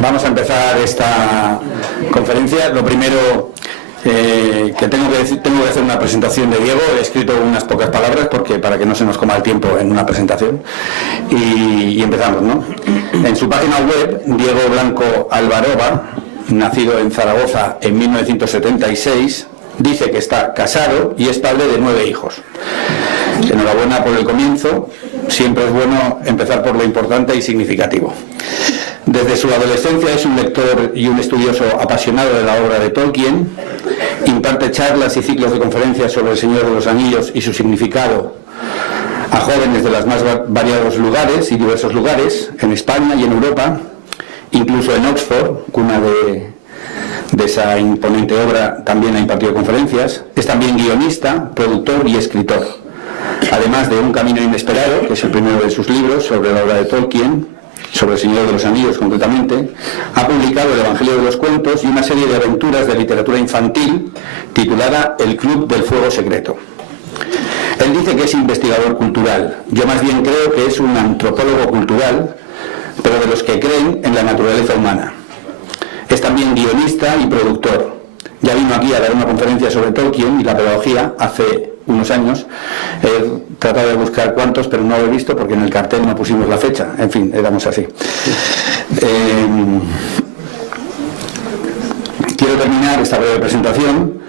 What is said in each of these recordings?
Vamos a empezar esta conferencia. Lo primero que tengo que decir, tengo que hacer una presentación de Diego. He escrito unas pocas palabras porque para que no se nos coma el tiempo en una presentación. Y empezamos, ¿no? En su página web, Diego Blanco Alvaroba, nacido en Zaragoza en 1976, dice que está casado y es padre de 9 hijos. Enhorabuena por el comienzo. Siempre es bueno empezar por lo importante y significativo. Desde su adolescencia es un lector y un estudioso apasionado de la obra de Tolkien. Imparte charlas y ciclos de conferencias sobre El Señor de los Anillos y su significado a jóvenes de los más variados lugares y diversos lugares, en España y en Europa, incluso en Oxford, cuna de esa imponente obra, también ha impartido conferencias. Es también guionista, productor y escritor. Además de Un camino inesperado, que es el primero de sus libros sobre la obra de Tolkien, sobre El Señor de los Anillos concretamente, ha publicado El Evangelio de los Cuentos y una serie de aventuras de literatura infantil titulada El Club del Fuego Secreto. Él dice que es investigador cultural. Yo más bien creo que es un antropólogo cultural, pero de los que creen en la naturaleza humana. Es también guionista y productor. Ya vino aquí a dar una conferencia sobre Tolkien y la pedagogía hace unos años. He tratado de buscar cuántos, pero no lo he visto porque en el cartel no pusimos la fecha. En fin, éramos así. Quiero terminar esta breve presentación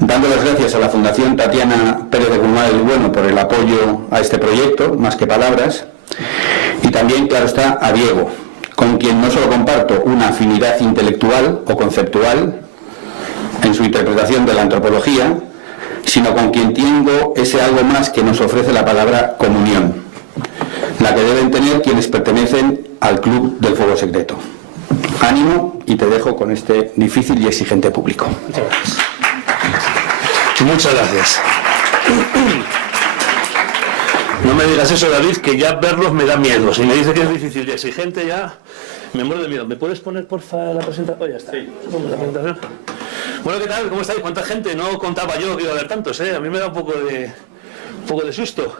dando las gracias a la Fundación Tatiana Pérez de Guzmán del Bueno por el apoyo a este proyecto, más que palabras, y también, claro está, a Diego, con quien no solo comparto una afinidad intelectual o conceptual en su interpretación de la antropología, sino con quien tengo ese algo más que nos ofrece la palabra comunión, la que deben tener quienes pertenecen al Club del Fuego Secreto. Ánimo y te dejo con este difícil y exigente público. Muchas gracias. No me digas eso, David, que ya verlos me da miedo. Si me dice que es difícil y exigente, ya me muero de miedo. ¿Me puedes poner, porfa, la presentación? Oh, ya está. Sí. La presentación. Bueno, ¿qué tal? ¿Cómo estáis? ¿Cuánta gente? No contaba yo que iba a haber tantos, ¿eh? A mí me da un poco de susto.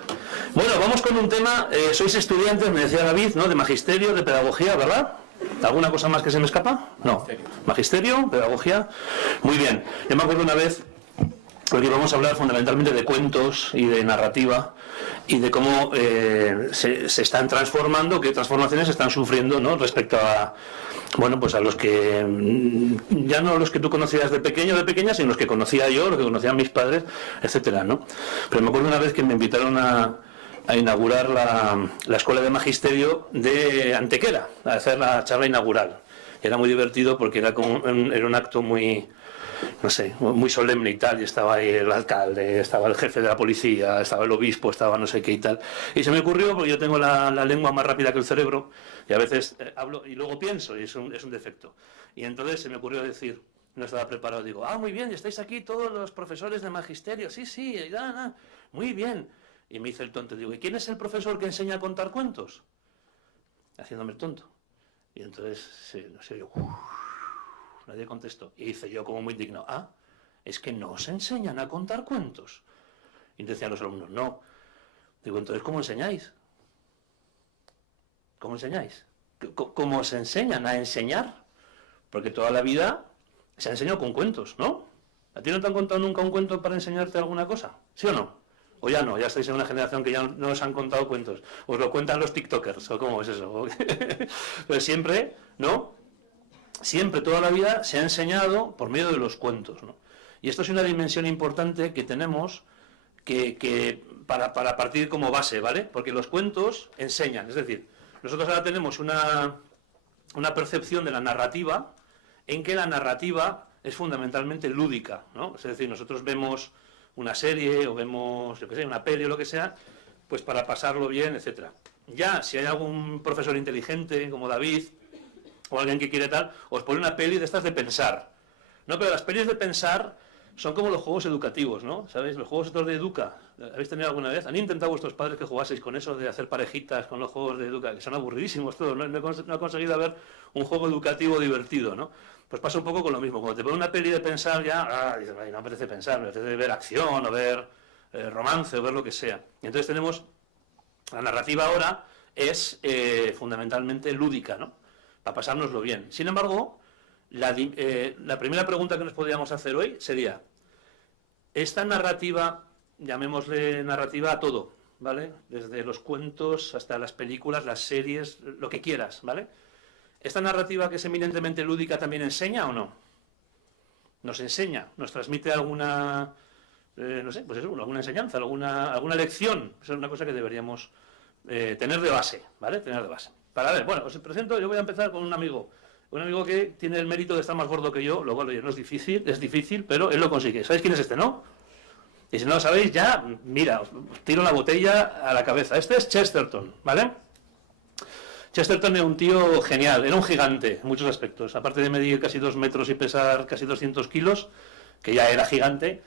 Bueno, vamos con un tema. Sois estudiantes, me decía David, ¿no? De magisterio, de pedagogía, ¿verdad? ¿Alguna cosa más que se me escapa? No. Magisterio, pedagogía. Muy bien. Yo me acuerdo una vez, porque vamos a hablar fundamentalmente de cuentos y de narrativa y de cómo se están transformando, qué transformaciones están sufriendo, ¿no? Respecto a, bueno, pues a los que, ya no los que tú conocías de pequeño o de pequeña, sino los que conocía yo, los que conocían mis padres, etcétera, ¿no? Pero me acuerdo una vez que me invitaron a inaugurar la escuela de magisterio de Antequera, a hacer la charla inaugural. Era muy divertido porque era un acto muy, no sé, muy solemne y tal, y estaba ahí el alcalde, estaba el jefe de la policía, estaba el obispo, estaba no sé qué y tal. Y se me ocurrió, porque yo tengo la lengua más rápida que el cerebro, y a veces hablo y luego pienso, y es un defecto. Y entonces se me ocurrió decir, no estaba preparado, digo, muy bien, estáis aquí todos los profesores de magisterio, sí, muy bien. Y me hice el tonto, digo, ¿y quién es el profesor que enseña a contar cuentos? Haciéndome el tonto. Y entonces, no sé, yo, nadie contestó. Y hice yo como muy digno, es que no os enseñan a contar cuentos. Y decían los alumnos, no. Digo, entonces, ¿cómo enseñáis? ¿Cómo enseñáis? ¿Cómo os enseñan a enseñar? Porque toda la vida se ha enseñado con cuentos, ¿no? ¿A ti no te han contado nunca un cuento para enseñarte alguna cosa? ¿Sí o no? O ya no, ya estáis en una generación que ya no os han contado cuentos. Os lo cuentan los tiktokers, o cómo es eso. Pero siempre, ¿no? Siempre, toda la vida se ha enseñado por medio de los cuentos, ¿no? Y esto es una dimensión importante que tenemos que para partir como base, ¿vale? Porque los cuentos enseñan, es decir, nosotros ahora tenemos una percepción de la narrativa en que la narrativa es fundamentalmente lúdica, ¿no? Es decir, nosotros vemos una serie o vemos, yo qué sé, una peli o lo que sea, pues para pasarlo bien, etcétera. Ya, si hay algún profesor inteligente como David o alguien que quiere tal, os pone una peli de estas de pensar. No, pero las pelis de pensar son como los juegos educativos, ¿no? ¿Sabéis? Los juegos estos de Educa. ¿Habéis tenido alguna vez? ¿Han intentado vuestros padres que jugaseis con eso de hacer parejitas con los juegos de Educa? Que son aburridísimos todos, ¿no? No he conseguido ver un juego educativo divertido, ¿no? Pues pasa un poco con lo mismo. Cuando te ponen una peli de pensar ya, dices, no me apetece pensar, me apetece ver acción o ver romance o ver lo que sea. Y entonces tenemos la narrativa ahora, es fundamentalmente lúdica, ¿no? Para pasárnoslo bien. Sin embargo, la primera pregunta que nos podríamos hacer hoy sería, esta narrativa, llamémosle narrativa a todo, ¿vale? Desde los cuentos hasta las películas, las series, lo que quieras, ¿vale? ¿Esta narrativa que es eminentemente lúdica también enseña o no? Nos enseña, nos transmite alguna, no sé, pues eso, alguna enseñanza, alguna lección. Eso es una cosa que deberíamos tener de base, ¿vale? Tener de base. Para ver, bueno, os presento, yo voy a empezar con un amigo que tiene el mérito de estar más gordo que yo, lo cual no es difícil, pero él lo consigue. ¿Sabéis quién es este, no? Y si no lo sabéis, ya, mira, os tiro la botella a la cabeza. Este es Chesterton, ¿vale? Chesterton era un tío genial, era un gigante en muchos aspectos. Aparte de medir casi 2 metros y pesar casi 200 kilos, que ya era gigante,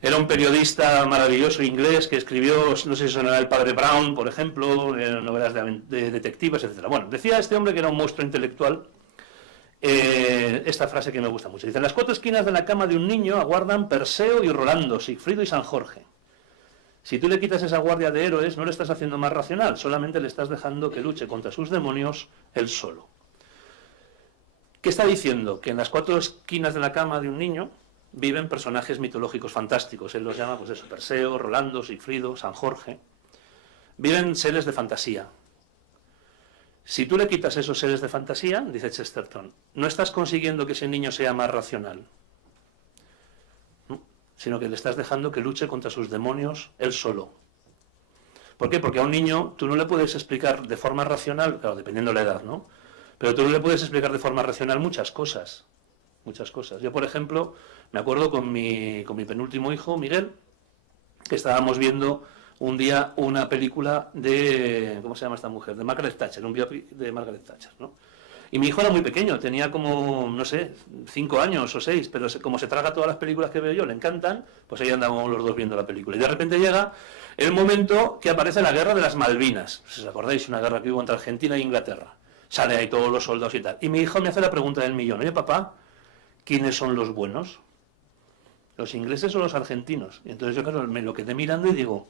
era un periodista maravilloso inglés que escribió, no sé si sonará El Padre Brown, por ejemplo, novelas de detectives, etc. Bueno, decía este hombre que era un monstruo intelectual, esta frase que me gusta mucho. Dice, en las 4 esquinas de la cama de un niño aguardan Perseo y Rolando, Sigfrido y San Jorge. Si tú le quitas esa guardia de héroes, no le estás haciendo más racional, solamente le estás dejando que luche contra sus demonios él solo. ¿Qué está diciendo? Que en las 4 esquinas de la cama de un niño viven personajes mitológicos fantásticos. Él los llama, pues eso, Perseo, Rolando, Sigfrido, San Jorge. Viven seres de fantasía. Si tú le quitas esos seres de fantasía, dice Chesterton, no estás consiguiendo que ese niño sea más racional, sino que le estás dejando que luche contra sus demonios él solo. ¿Por qué? Porque a un niño tú no le puedes explicar de forma racional, claro, dependiendo de la edad, ¿no? Pero tú no le puedes explicar de forma racional muchas cosas. Yo, por ejemplo, me acuerdo con mi penúltimo hijo, Miguel, que estábamos viendo un día una película de, ¿cómo se llama esta mujer? De Margaret Thatcher, un biopic de Margaret Thatcher, ¿no? Y mi hijo era muy pequeño, tenía como, no sé, 5 años o 6, pero como se traga todas las películas que veo yo, le encantan, pues ahí andábamos los dos viendo la película. Y de repente llega el momento que aparece la guerra de las Malvinas. Si os acordáis, una guerra que hubo entre Argentina e Inglaterra. Sale ahí todos los soldados y tal. Y mi hijo me hace la pregunta del millón, oye papá, ¿quiénes son los buenos? ¿Los ingleses o los argentinos? Y entonces yo, claro, me lo quedé mirando y digo,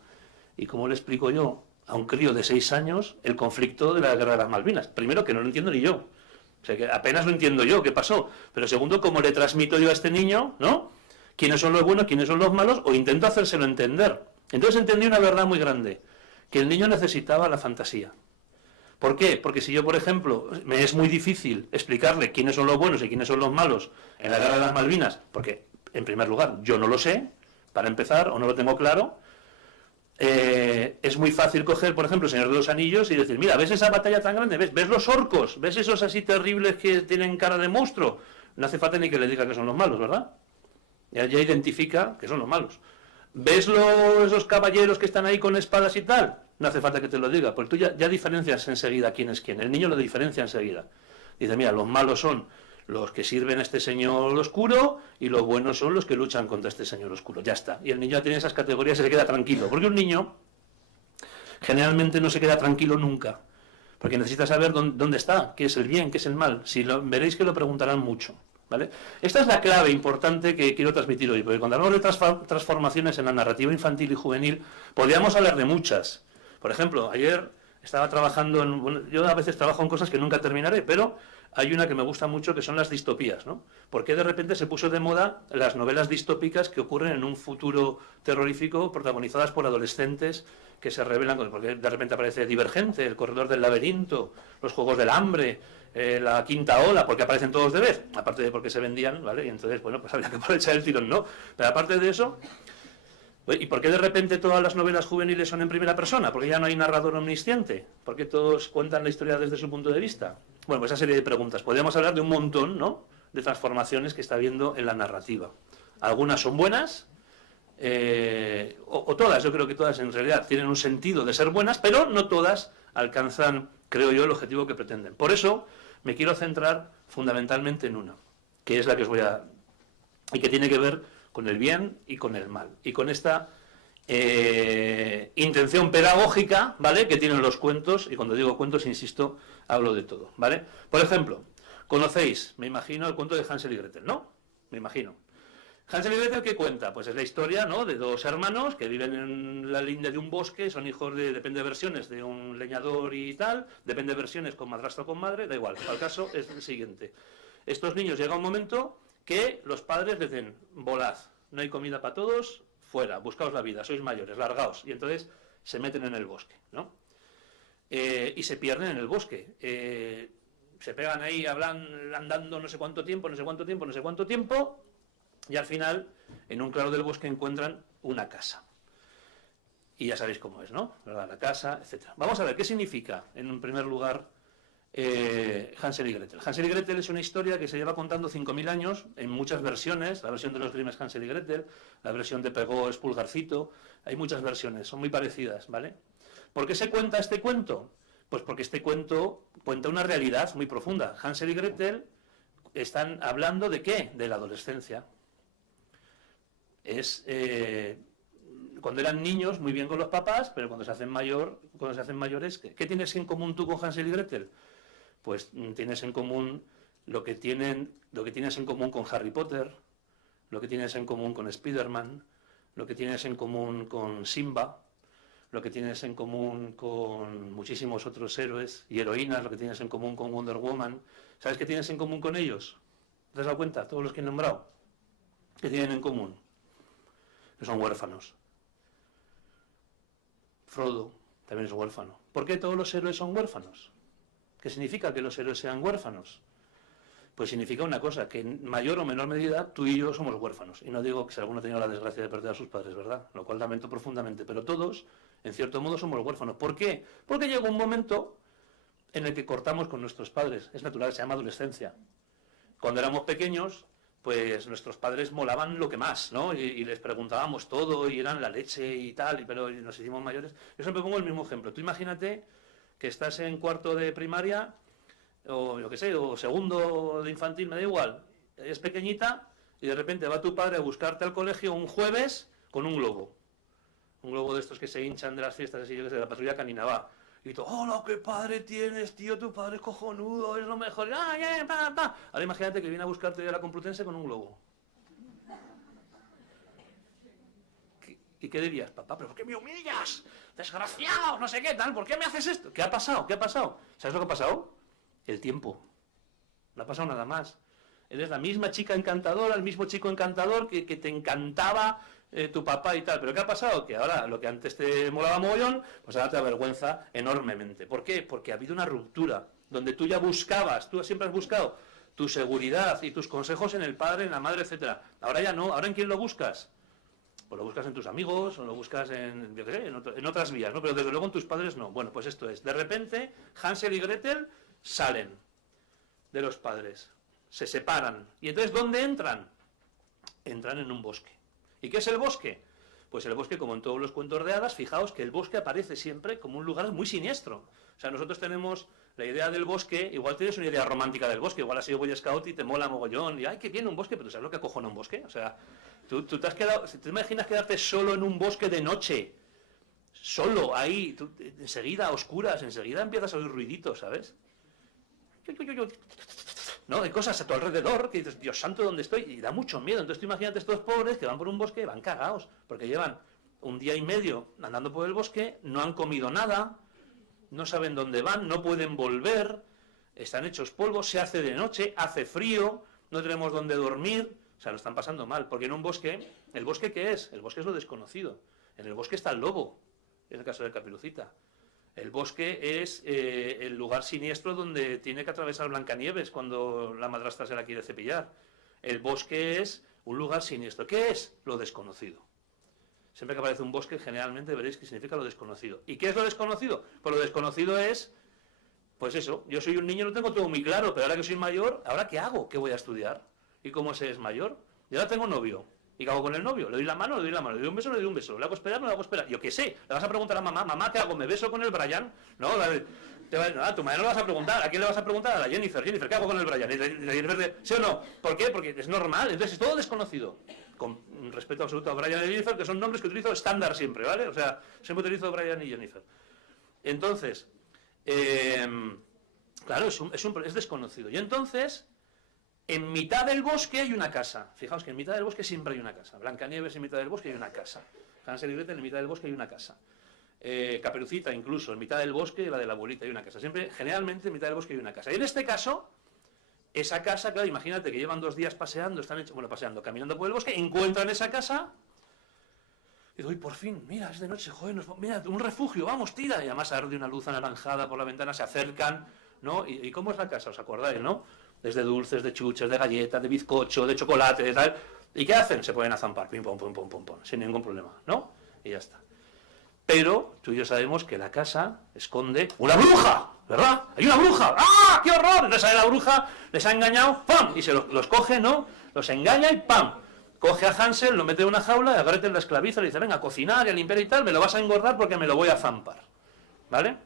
¿y cómo le explico yo a un crío de 6 años el conflicto de la guerra de las Malvinas? Primero, que no lo entiendo ni yo. O sea, que apenas lo entiendo yo, qué pasó. Pero segundo, ¿cómo le transmito yo a este niño, ¿no? ¿Quiénes son los buenos, quiénes son los malos? O intento hacérselo entender. Entonces entendí una verdad muy grande, que el niño necesitaba la fantasía. ¿Por qué? Porque si yo, por ejemplo, me es muy difícil explicarle quiénes son los buenos y quiénes son los malos en la guerra de las Malvinas, porque, en primer lugar, yo no lo sé, para empezar, o no lo tengo claro, es muy fácil coger, por ejemplo, el Señor de los Anillos y decir, mira, ¿ves esa batalla tan grande? ¿Ves los orcos? ¿Ves esos así terribles que tienen cara de monstruo? No hace falta ni que le diga que son los malos, ¿verdad? Ya identifica que son los malos. ¿Ves esos caballeros que están ahí con espadas y tal? No hace falta que te lo diga, porque tú ya diferencias enseguida quién es quién. El niño lo diferencia enseguida. Dice, mira, los malos son los que sirven a este señor oscuro y los buenos son los que luchan contra este señor oscuro. Ya está. Y el niño ya tiene esas categorías y se queda tranquilo. Porque un niño generalmente no se queda tranquilo nunca. Porque necesita saber dónde está, qué es el bien, qué es el mal. Veréis que lo preguntarán mucho, ¿vale? Esta es la clave importante que quiero transmitir hoy. Porque cuando hablamos de transformaciones en la narrativa infantil y juvenil, podríamos hablar de muchas. Por ejemplo, ayer estaba trabajando yo a veces trabajo en cosas que nunca terminaré, pero hay una que me gusta mucho, que son las distopías, ¿no? ¿Por qué de repente se puso de moda las novelas distópicas que ocurren en un futuro terrorífico protagonizadas por adolescentes que se rebelan? Porque de repente aparece Divergente, El corredor del laberinto, Los juegos del hambre, La quinta ola, porque aparecen todos de vez, aparte de porque se vendían, ¿vale? Y entonces, bueno, pues había que aprovechar el tirón, ¿no? Pero aparte de eso, ¿y por qué de repente todas las novelas juveniles son en primera persona? ¿Porque ya no hay narrador omnisciente? ¿Por qué todos cuentan la historia desde su punto de vista? Bueno, pues esa serie de preguntas. Podríamos hablar de un montón, ¿no?, de transformaciones que está habiendo en la narrativa. Algunas son buenas, o todas, yo creo que todas en realidad tienen un sentido de ser buenas, pero no todas alcanzan, creo yo, el objetivo que pretenden. Por eso me quiero centrar fundamentalmente en una, que es la que os voy a... y que tiene que ver con el bien y con el mal, y con esta intención pedagógica, ¿vale?, que tienen los cuentos, y cuando digo cuentos, insisto, hablo de todo, ¿vale? Por ejemplo, conocéis, me imagino, el cuento de Hansel y Gretel, ¿no? Me imagino. Hansel y Gretel, ¿qué cuenta? Pues es la historia, ¿no?, de dos hermanos que viven en la línea de un bosque, son hijos de, depende de versiones, de un leñador y tal, depende de versiones con madrastra o con madre, da igual, al caso es el siguiente. Estos niños llega un momento que los padres les dicen, volad, no hay comida para todos, fuera, buscaos la vida, sois mayores, largaos, y entonces se meten en el bosque, ¿no? Y se pierden en el bosque, se pegan ahí andando no sé cuánto tiempo, y al final, en un claro del bosque encuentran una casa. Y ya sabéis cómo es, ¿no? La casa, etc. Vamos a ver, ¿qué significa, en un primer lugar, Hansel y Gretel? Hansel y Gretel es una historia que se lleva contando 5.000 años, en muchas versiones. La versión de los Grimm es Hansel y Gretel, la versión de Pegó es Pulgarcito. Hay muchas versiones, son muy parecidas, ¿vale? ¿Por qué se cuenta este cuento? Pues porque este cuento cuenta una realidad muy profunda. Hansel y Gretel están hablando ¿de qué? De la adolescencia. Cuando eran niños, muy bien con los papás, pero cuando se hacen mayores, ¿qué tienes en común tú con Hansel y Gretel? Pues tienes en común lo que tienes en común con Harry Potter, lo que tienes en común con Spider-Man, lo que tienes en común con Simba, lo que tienes en común con muchísimos otros héroes y heroínas, lo que tienes en común con Wonder Woman. ¿Sabes qué tienes en común con ellos? ¿Te has dado cuenta? Todos los que he nombrado. ¿Qué tienen en común? Que son huérfanos. Frodo también es huérfano. ¿Por qué todos los héroes son huérfanos? ¿Qué significa que los héroes sean huérfanos? Pues significa una cosa, que en mayor o menor medida tú y yo somos huérfanos. Y no digo que si alguno ha tenido la desgracia de perder a sus padres, ¿verdad? Lo cual lamento profundamente, pero todos, en cierto modo, somos huérfanos. ¿Por qué? Porque llega un momento en el que cortamos con nuestros padres. Es natural, se llama adolescencia. Cuando éramos pequeños, pues nuestros padres molaban lo que más, ¿no? Y les preguntábamos todo, y eran la leche y tal, pero nos hicimos mayores. Yo siempre pongo el mismo ejemplo. Tú imagínate que estás en cuarto de primaria, o yo qué sé, o segundo de infantil, me da igual, es pequeñita, y de repente va tu padre a buscarte al colegio un jueves con un globo. Un globo de estos que se hinchan de las fiestas, así, yo qué sé, de la patrulla canina, va. Y tú, ¡hola, qué padre tienes, tío! Tu padre es cojonudo, es lo mejor. ¡Ah, yeah, pa, pa! Ahora imagínate que viene a buscarte a la Complutense con un globo. ¿Y qué dirías? Papá, ¿pero por qué me humillas? ¡Desgraciado! No sé qué, tal, ¿por qué me haces esto? ¿Qué ha pasado? ¿Qué ha pasado? ¿Sabes lo que ha pasado? El tiempo. No ha pasado nada más. Eres la misma chica encantadora, el mismo chico encantador que te encantaba tu papá y tal. ¿Pero qué ha pasado? Que ahora lo que antes te molaba mogollón, pues ahora te avergüenza enormemente. ¿Por qué? Porque ha habido una ruptura, donde tú ya buscabas, tú siempre has buscado tu seguridad y tus consejos en el padre, en la madre, etcétera. Ahora ya no. ¿Ahora en quién lo buscas? Pues lo buscas en tus amigos, o lo buscas en, yo qué sé, en otras vías, ¿no? Pero desde luego en tus padres no. Bueno, pues esto es. De repente, Hansel y Gretel salen de los padres, se separan. ¿Y entonces dónde entran? Entran en un bosque. ¿Y qué es el bosque? Pues el bosque, como en todos los cuentos de hadas, fijaos que el bosque aparece siempre como un lugar muy siniestro. O sea, nosotros tenemos la idea del bosque, igual tienes una idea romántica del bosque, igual has sido Boy Scout y te mola mogollón, y ¡ay, qué bien un bosque! Pero ¿tú sabes lo que acojona un bosque? O sea, tú te has quedado, ¿te imaginas quedarte solo en un bosque de noche? Solo, ahí, tú, enseguida, a oscuras, enseguida empiezas a oír ruiditos, ¿sabes? ¿No? Hay cosas a tu alrededor que dices, Dios santo, ¿dónde estoy? Y da mucho miedo. Entonces tú imagínate estos pobres que van por un bosque, van cagados, porque llevan un día y medio andando por el bosque, no han comido nada, no saben dónde van, no pueden volver, están hechos polvo, se hace de noche, hace frío, no tenemos dónde dormir, o sea, lo están pasando mal, porque en un bosque, ¿el bosque qué es? El bosque es lo desconocido. En el bosque está el lobo, es el caso de Caperucita. El bosque es el lugar siniestro donde tiene que atravesar Blancanieves cuando la madrastra se la quiere cepillar. El bosque es un lugar siniestro. ¿Qué es? Lo desconocido. Siempre que aparece un bosque, generalmente veréis que significa lo desconocido. ¿Y qué es lo desconocido? Pues lo desconocido es, pues eso, yo soy un niño, lo tengo todo muy claro, pero ahora que soy mayor, ¿ahora qué hago? ¿Qué voy a estudiar? ¿Y cómo se es mayor? Y ahora tengo novio. ¿Y qué hago con el novio? ¿Le doy la mano? ¿Le doy la mano? ¿Le doy un beso? ¿Le doy un beso? ¿Le hago esperar? ¿No le hago esperar? Yo qué sé. Le vas a preguntar a mamá, mamá, ¿qué hago? ¿Me beso con el Brian? No, a tu madre no le vas a preguntar. ¿A quién le vas a preguntar? A la Jennifer. Jennifer, ¿qué hago con el Brian? ¿Sí o no? ¿Por qué? Porque es normal. Entonces es todo desconocido. Con respeto absoluto a Brian y Jennifer, que son nombres que utilizo estándar siempre, ¿vale? O sea, siempre utilizo Brian y Jennifer. Entonces, claro, es desconocido. Y entonces, En mitad del bosque hay una casa. Fijaos que en mitad del bosque siempre hay una casa. Blancanieves en mitad del bosque hay una casa. Hansel y Gretel en mitad del bosque hay una casa. Caperucita incluso, en mitad del bosque, la de la abuelita hay una casa. Siempre, generalmente, en mitad del bosque hay una casa. Y en este caso, esa casa, claro, imagínate que llevan 2 días paseando, paseando, caminando por el bosque, encuentran esa casa, y digo, uy, por fin, mira, es de noche, joder, mira, un refugio, vamos, tira. Y además arde una luz anaranjada por la ventana, se acercan, ¿no? ¿Y cómo es la casa? ¿Os acordáis, no? Es de dulces, de chuches, de galletas, de bizcocho, de chocolate, de tal. ¿Y qué hacen? Se ponen a zampar, pim, pum, pum, pum, pum, pum, sin ningún problema, ¿no? Y ya está. Pero tú y yo sabemos que la casa esconde una bruja, ¿verdad? ¡Hay una bruja! ¡Ah, qué horror! Entonces sale la bruja, les ha engañado, ¡pam! Y se los coge, ¿no? Los engaña y ¡pam! Coge a Hansel, lo mete en una jaula, y a Gretel la esclaviza, le dice, venga, a cocinar y a limpiar y tal, me lo vas a engordar porque me lo voy a zampar, ¿vale?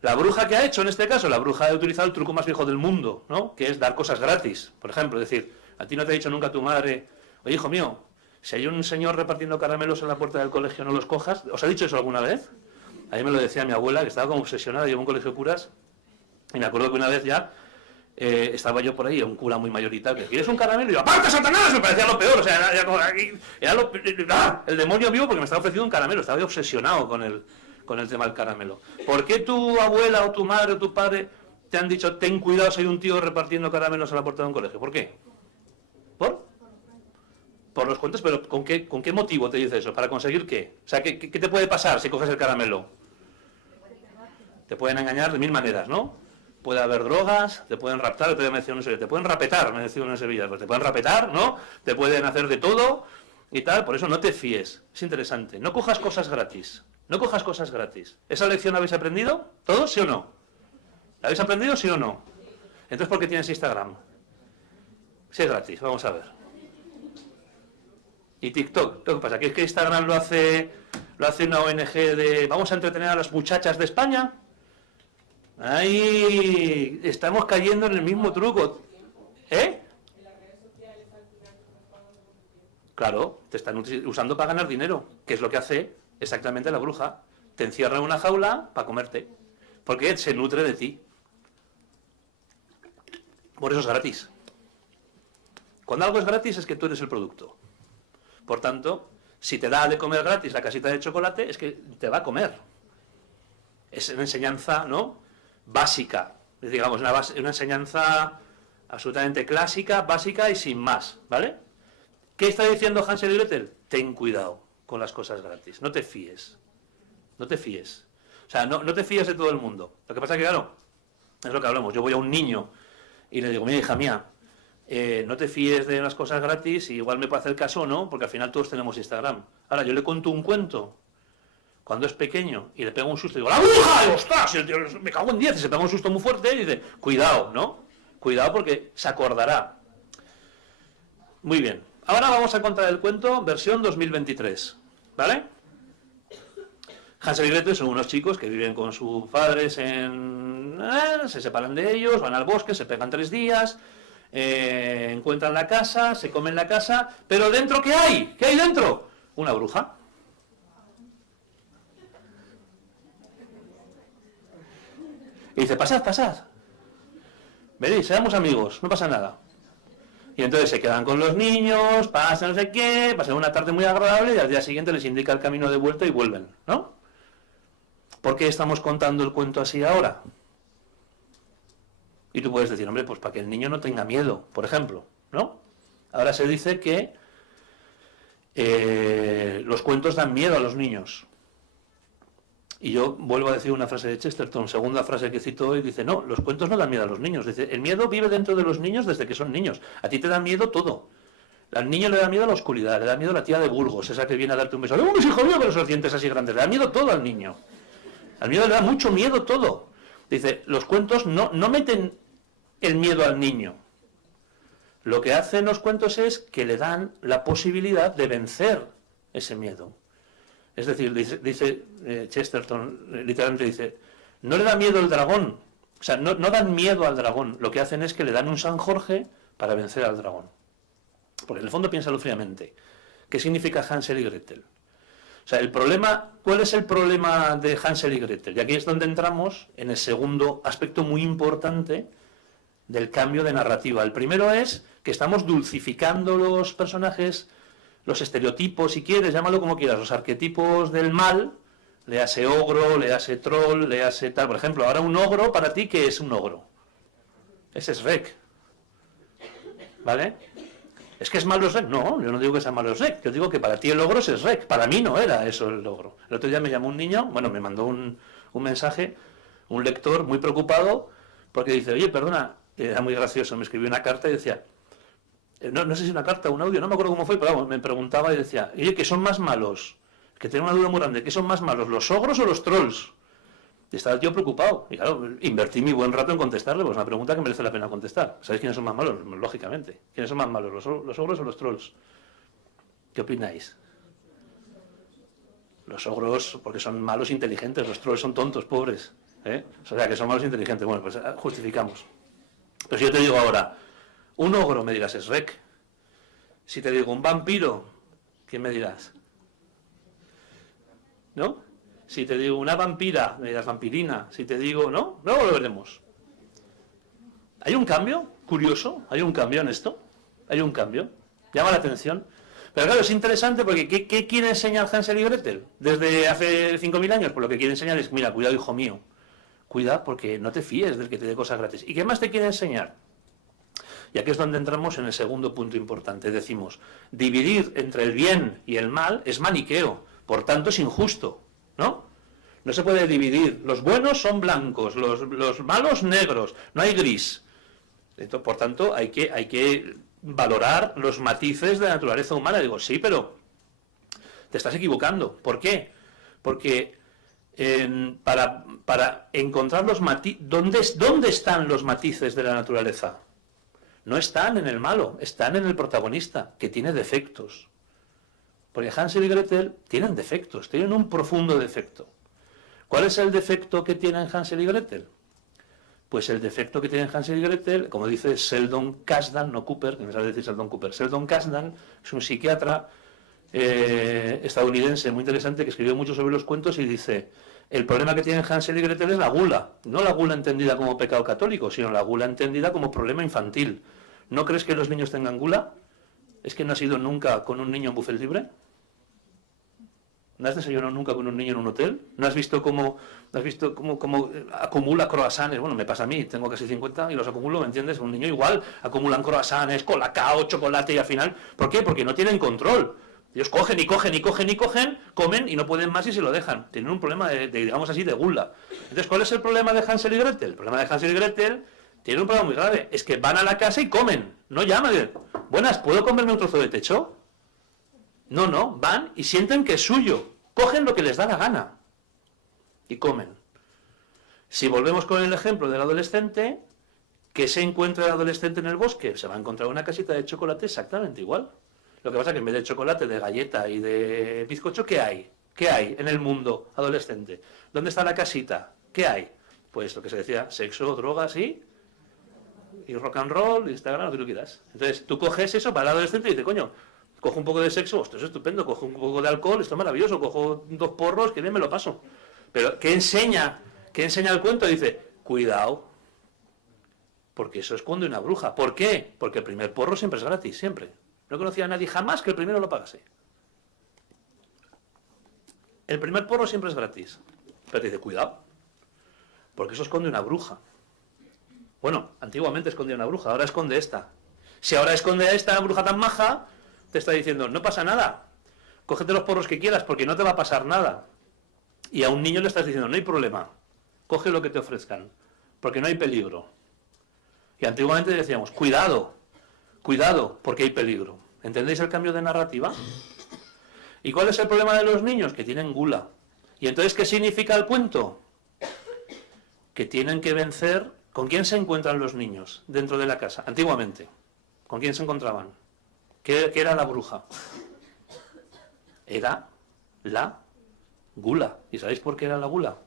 La bruja que ha hecho en este caso, la bruja ha utilizado el truco más viejo del mundo, ¿no? Que es dar cosas gratis. Por ejemplo, decir, a ti no te ha dicho nunca tu madre, oye, hijo mío, si hay un señor repartiendo caramelos en la puerta del colegio, no los cojas. ¿Os ha dicho eso alguna vez? A mí me lo decía mi abuela, que estaba como obsesionada, llevó un colegio de curas, y me acuerdo que una vez ya estaba yo por ahí, un cura muy mayoritario, ¿quieres un caramelo? Y yo, ¡aparte, Satanás! Me parecía lo peor, o sea, era el demonio vivo porque me estaba ofreciendo un caramelo, estaba yo obsesionado con el tema del caramelo. ¿Por qué tu abuela o tu madre o tu padre te han dicho, ten cuidado si hay un tío repartiendo caramelos a la puerta de un colegio? ¿Por qué? Por los cuentos, pero ¿con qué motivo te dice eso? ¿Para conseguir qué? O sea, ¿qué te puede pasar si coges el caramelo? Te pueden engañar de 1000 maneras, ¿no? Puede haber drogas, te pueden raptar, te pueden rapetar, me decía uno en Sevilla, pues te pueden rapetar, ¿no? Te pueden hacer de todo y tal, por eso no te fíes. Es interesante. No cojas cosas gratis. No cojas cosas gratis. ¿Esa lección la habéis aprendido? ¿Todos, sí o no? ¿La habéis aprendido, sí o no? Entonces, ¿por qué tienes Instagram? Si es gratis, vamos a ver. Y TikTok, ¿qué pasa? ¿Que es que Instagram lo hace una ONG de vamos a entretener a las muchachas de España? Ahí estamos cayendo en el mismo truco. ¿Eh? Claro, te están usando para ganar dinero, que es lo que hace exactamente la bruja. Te encierra en una jaula para comerte, porque se nutre de ti. Por eso es gratis. Cuando algo es gratis es que tú eres el producto. Por tanto, si te da de comer gratis la casita de chocolate, es que te va a comer. Es una enseñanza, ¿no?, básica. Digamos, una enseñanza absolutamente clásica, básica y sin más, ¿vale? ¿Qué está diciendo Hansel y Gretel? Ten cuidado con las cosas gratis. No te fíes. No te fíes. O sea, no te fíes de todo el mundo. Lo que pasa es que, claro, es lo que hablamos. Yo voy a un niño y le digo, mira, hija mía, no te fíes de las cosas gratis y igual me puede hacer caso o no, porque al final todos tenemos Instagram. Ahora, yo le cuento un cuento cuando es pequeño y le pego un susto y digo, ¡la bruja! Y, ¡ostras! Me cago en 10 y se pega un susto muy fuerte y dice, cuidado, ¿no? Cuidado porque se acordará. Muy bien. Ahora vamos a contar el cuento versión 2023, ¿vale? Hansel y Gretel son unos chicos que viven con sus padres se separan de ellos, van al bosque, se pegan 3 días... encuentran la casa, se comen la casa, pero ¿dentro qué hay? ¿Qué hay dentro? Una bruja. Y dice, pasad. Veréis, seamos amigos, no pasa nada. Y entonces se quedan con los niños, pasan no sé qué, pasan una tarde muy agradable y al día siguiente les indica el camino de vuelta y vuelven, ¿no? ¿Por qué estamos contando el cuento así ahora? Y tú puedes decir, hombre, pues para que el niño no tenga miedo, por ejemplo, ¿no? Ahora se dice que los cuentos dan miedo a los niños. Y yo vuelvo a decir una frase de Chesterton, segunda frase que cito hoy, dice, no, los cuentos no dan miedo a los niños. Dice, el miedo vive dentro de los niños desde que son niños. A ti te da miedo todo. Al niño le da miedo a la oscuridad, le da miedo a la tía de Burgos, esa que viene a darte un beso. ¡Oh, hijo mío, con esos dientes así grandes! Le da miedo todo al niño. Al niño le da mucho miedo todo. Dice, los cuentos no meten el miedo al niño. Lo que hacen los cuentos es que le dan la posibilidad de vencer ese miedo. Es decir, dice Chesterton, literalmente dice, no le da miedo el dragón. O sea, no dan miedo al dragón. Lo que hacen es que le dan un San Jorge para vencer al dragón. Porque en el fondo piénsalo fríamente. ¿Qué significa Hansel y Gretel? O sea, ¿cuál es el problema de Hansel y Gretel? Y aquí es donde entramos en el segundo aspecto muy importante del cambio de narrativa. El primero es que estamos dulcificando los personajes, los estereotipos, si quieres, llámalo como quieras, los arquetipos del mal, le hace ogro, le hace troll, le hace tal. Por ejemplo, ahora un ogro, para ti, ¿qué es un ogro? Ese es Shrek. ¿Vale? ¿Es que es malo Shrek? No, yo no digo que sea malo Shrek, yo digo que para ti el ogro es Shrek, para mí no era eso el ogro. El otro día me llamó un niño, bueno, me mandó un mensaje, un lector muy preocupado, porque dice, oye, perdona, era muy gracioso, me escribió una carta y decía, no sé si una carta o un audio, no me acuerdo cómo fue, pero vamos, me preguntaba y decía, oye, ¿qué son más malos? Que tengo una duda muy grande, ¿qué son más malos, los ogros o los trolls? Y estaba el tío preocupado. Y claro, invertí mi buen rato en contestarle, pues una pregunta que merece la pena contestar. ¿Sabéis quiénes son más malos? Lógicamente. ¿Quiénes son más malos, los ogros o los trolls? ¿Qué opináis? Los ogros, porque son malos inteligentes, los trolls son tontos, pobres. O sea, que son malos inteligentes. Bueno, pues justificamos. Pero si yo te digo ahora, un ogro, me dirás, es Shrek. Si te digo un vampiro, ¿quién me dirás? ¿No? Si te digo una vampira, me dirás vampirina. Si te digo, ¿no? Luego lo veremos. ¿Hay un cambio? Curioso. ¿Hay un cambio en esto? Hay un cambio. Llama la atención. Pero claro, es interesante porque ¿qué quiere enseñar Hansel y Gretel? Desde hace 5.000 años, pues lo que quiere enseñar es, mira, cuidado, hijo mío. Cuida porque no te fíes del que te dé cosas gratis. ¿Y qué más te quiere enseñar? Y aquí es donde entramos en el segundo punto importante. Decimos, dividir entre el bien y el mal es maniqueo, por tanto es injusto, ¿no? No se puede dividir. Los buenos son blancos, los malos negros, no hay gris. Entonces, por tanto, hay que valorar los matices de la naturaleza humana. Digo, sí, pero te estás equivocando. ¿Por qué? Porque para encontrar los matices, ¿dónde están los matices de la naturaleza? No están en el malo, están en el protagonista, que tiene defectos. Porque Hansel y Gretel tienen defectos, tienen un profundo defecto. ¿Cuál es el defecto que tienen Hansel y Gretel? Pues el defecto que tienen Hansel y Gretel, como dice Sheldon Kasdan, no Cooper, que me sabe decir Sheldon Cooper. Sheldon Kasdan es un psiquiatra estadounidense muy interesante que escribió mucho sobre los cuentos y dice, el problema que tienen Hansel y Gretel es la gula. No la gula entendida como pecado católico, sino la gula entendida como problema infantil. ¿No crees que los niños tengan gula? ¿Es que no has ido nunca con un niño en buffet libre? ¿No has desayunado nunca con un niño en un hotel? ¿No has visto cómo acumula croissants? Bueno, me pasa a mí, tengo casi 50 y los acumulo, ¿me entiendes? Un niño igual, acumulan croissants, colacao, chocolate y al final... ¿Por qué? Porque no tienen control. Ellos cogen y cogen y cogen y cogen, comen y no pueden más y se lo dejan. Tienen un problema digamos así, de gula. Entonces, ¿cuál es el problema de Hansel y Gretel? El problema de Hansel y Gretel tiene un problema muy grave. Es que van a la casa y comen. No llaman. Buenas, ¿puedo comerme un trozo de techo? No, van y sienten que es suyo. Cogen lo que les da la gana y comen. Si volvemos con el ejemplo del adolescente, ¿qué se encuentra el adolescente en el bosque? Se va a encontrar una casita de chocolate exactamente igual. Lo que pasa es que en vez de chocolate, de galleta y de bizcocho, ¿qué hay? ¿Qué hay en el mundo adolescente? ¿Dónde está la casita? ¿Qué hay? Pues lo que se decía, sexo, drogas y rock and roll, Instagram, lo que tú quieras. Entonces, tú coges eso para el adolescente y dices, coño, cojo un poco de sexo, esto es estupendo, cojo un poco de alcohol, esto es maravilloso, cojo 2 porros, que bien me lo paso. Pero, ¿qué enseña el cuento? Dice, cuidado, porque eso esconde una bruja. ¿Por qué? Porque el primer porro siempre es gratis, siempre. No conocía a nadie jamás que el primero lo pagase. El primer porro siempre es gratis. Pero dice, cuidado, porque eso esconde una bruja. Bueno, antiguamente escondía una bruja, ahora esconde esta. Si ahora esconde a esta bruja tan maja, te está diciendo, no pasa nada, cógete los porros que quieras porque no te va a pasar nada. Y a un niño le estás diciendo, no hay problema, coge lo que te ofrezcan, porque no hay peligro. Y antiguamente decíamos, cuidado, porque hay peligro. ¿Entendéis el cambio de narrativa? ¿Y cuál es el problema de los niños? Que tienen gula. ¿Y entonces qué significa el cuento? Que tienen que vencer. ¿Con quién se encuentran los niños dentro de la casa? Antiguamente, ¿con quién se encontraban? ¿Qué era la bruja? Era la gula. ¿Y sabéis por qué era la gula?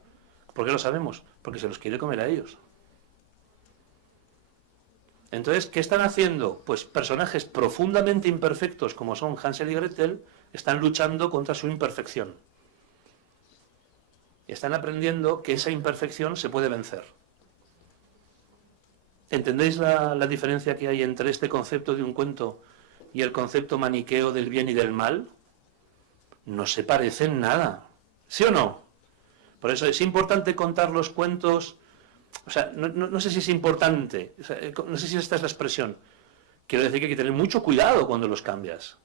¿Por qué lo sabemos? Porque se los quiere comer a ellos. Entonces, ¿qué están haciendo? Pues personajes profundamente imperfectos como son Hansel y Gretel están luchando contra su imperfección. Y están aprendiendo que esa imperfección se puede vencer. ¿Entendéis la diferencia que hay entre este concepto de un cuento y el concepto maniqueo del bien y del mal? No se parecen nada. ¿Sí o no? Por eso es importante contar los cuentos. O sea, no sé si es importante, o sea, no sé si esta es la expresión. Quiero decir que hay que tener mucho cuidado cuando los cambias.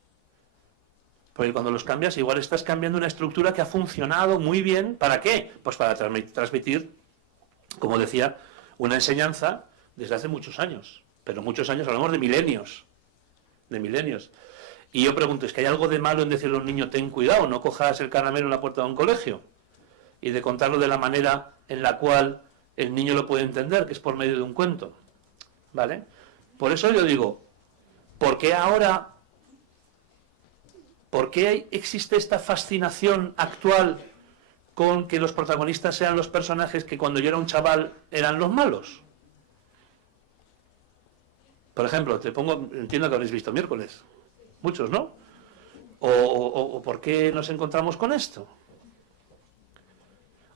Porque cuando los cambias, igual estás cambiando una estructura que ha funcionado muy bien. ¿Para qué? Pues para transmitir, como decía, una enseñanza desde hace muchos años. Pero muchos años, hablamos de milenios. De milenios. Y yo pregunto, ¿es que hay algo de malo en decirle a un niño, ten cuidado, no cojas el caramelo en la puerta de un colegio? Y de contarlo de la manera en la cual el niño lo puede entender, que es por medio de un cuento. ¿Vale? Por eso yo digo, ¿por qué ahora, por qué existe esta fascinación actual con que los protagonistas sean los personajes que cuando yo era un chaval eran los malos? Por ejemplo, entiendo que habréis visto Miércoles. Muchos, ¿no? O ¿por qué nos encontramos con esto?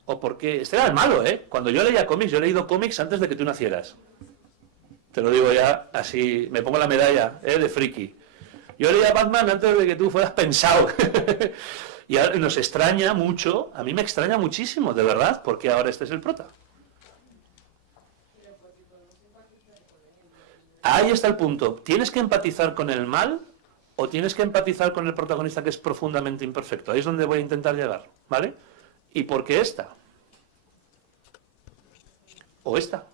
O por qué... Este era el malo, ¿eh? Cuando yo leía cómics, yo he leído cómics antes de que tú nacieras. Te lo digo ya así, me pongo la medalla, de friki. Yo leía Batman antes de que tú fueras pensado. Y ahora nos extraña mucho, a mí me extraña muchísimo, de verdad, porque ahora este es el prota. Ahí está el punto. ¿Tienes que empatizar con el mal o tienes que empatizar con el protagonista que es profundamente imperfecto? Ahí es donde voy a intentar llegar, ¿vale? ¿Y por qué esta? ¿O esta?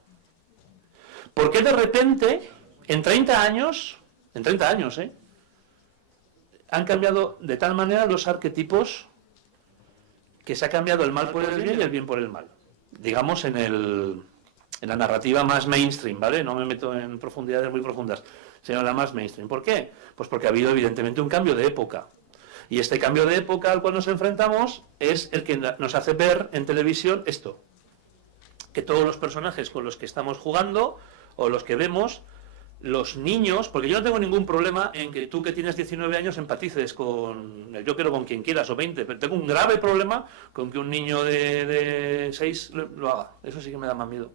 ¿Por qué de repente, en 30 años, han cambiado de tal manera los arquetipos que se ha cambiado el mal por el bien y el bien por el mal? Digamos en la narrativa más mainstream, ¿vale? No me meto en profundidades muy profundas, sino en la más mainstream. ¿Por qué? Pues porque ha habido evidentemente un cambio de época. Y este cambio de época al cual nos enfrentamos es el que nos hace ver en televisión esto. Que todos los personajes con los que estamos jugando o los que vemos, los niños, porque yo no tengo ningún problema en que tú que tienes 19 años empatices con el Joker o con quien quieras, o 20, pero tengo un grave problema con que un niño de 6 lo haga. Eso sí que me da más miedo.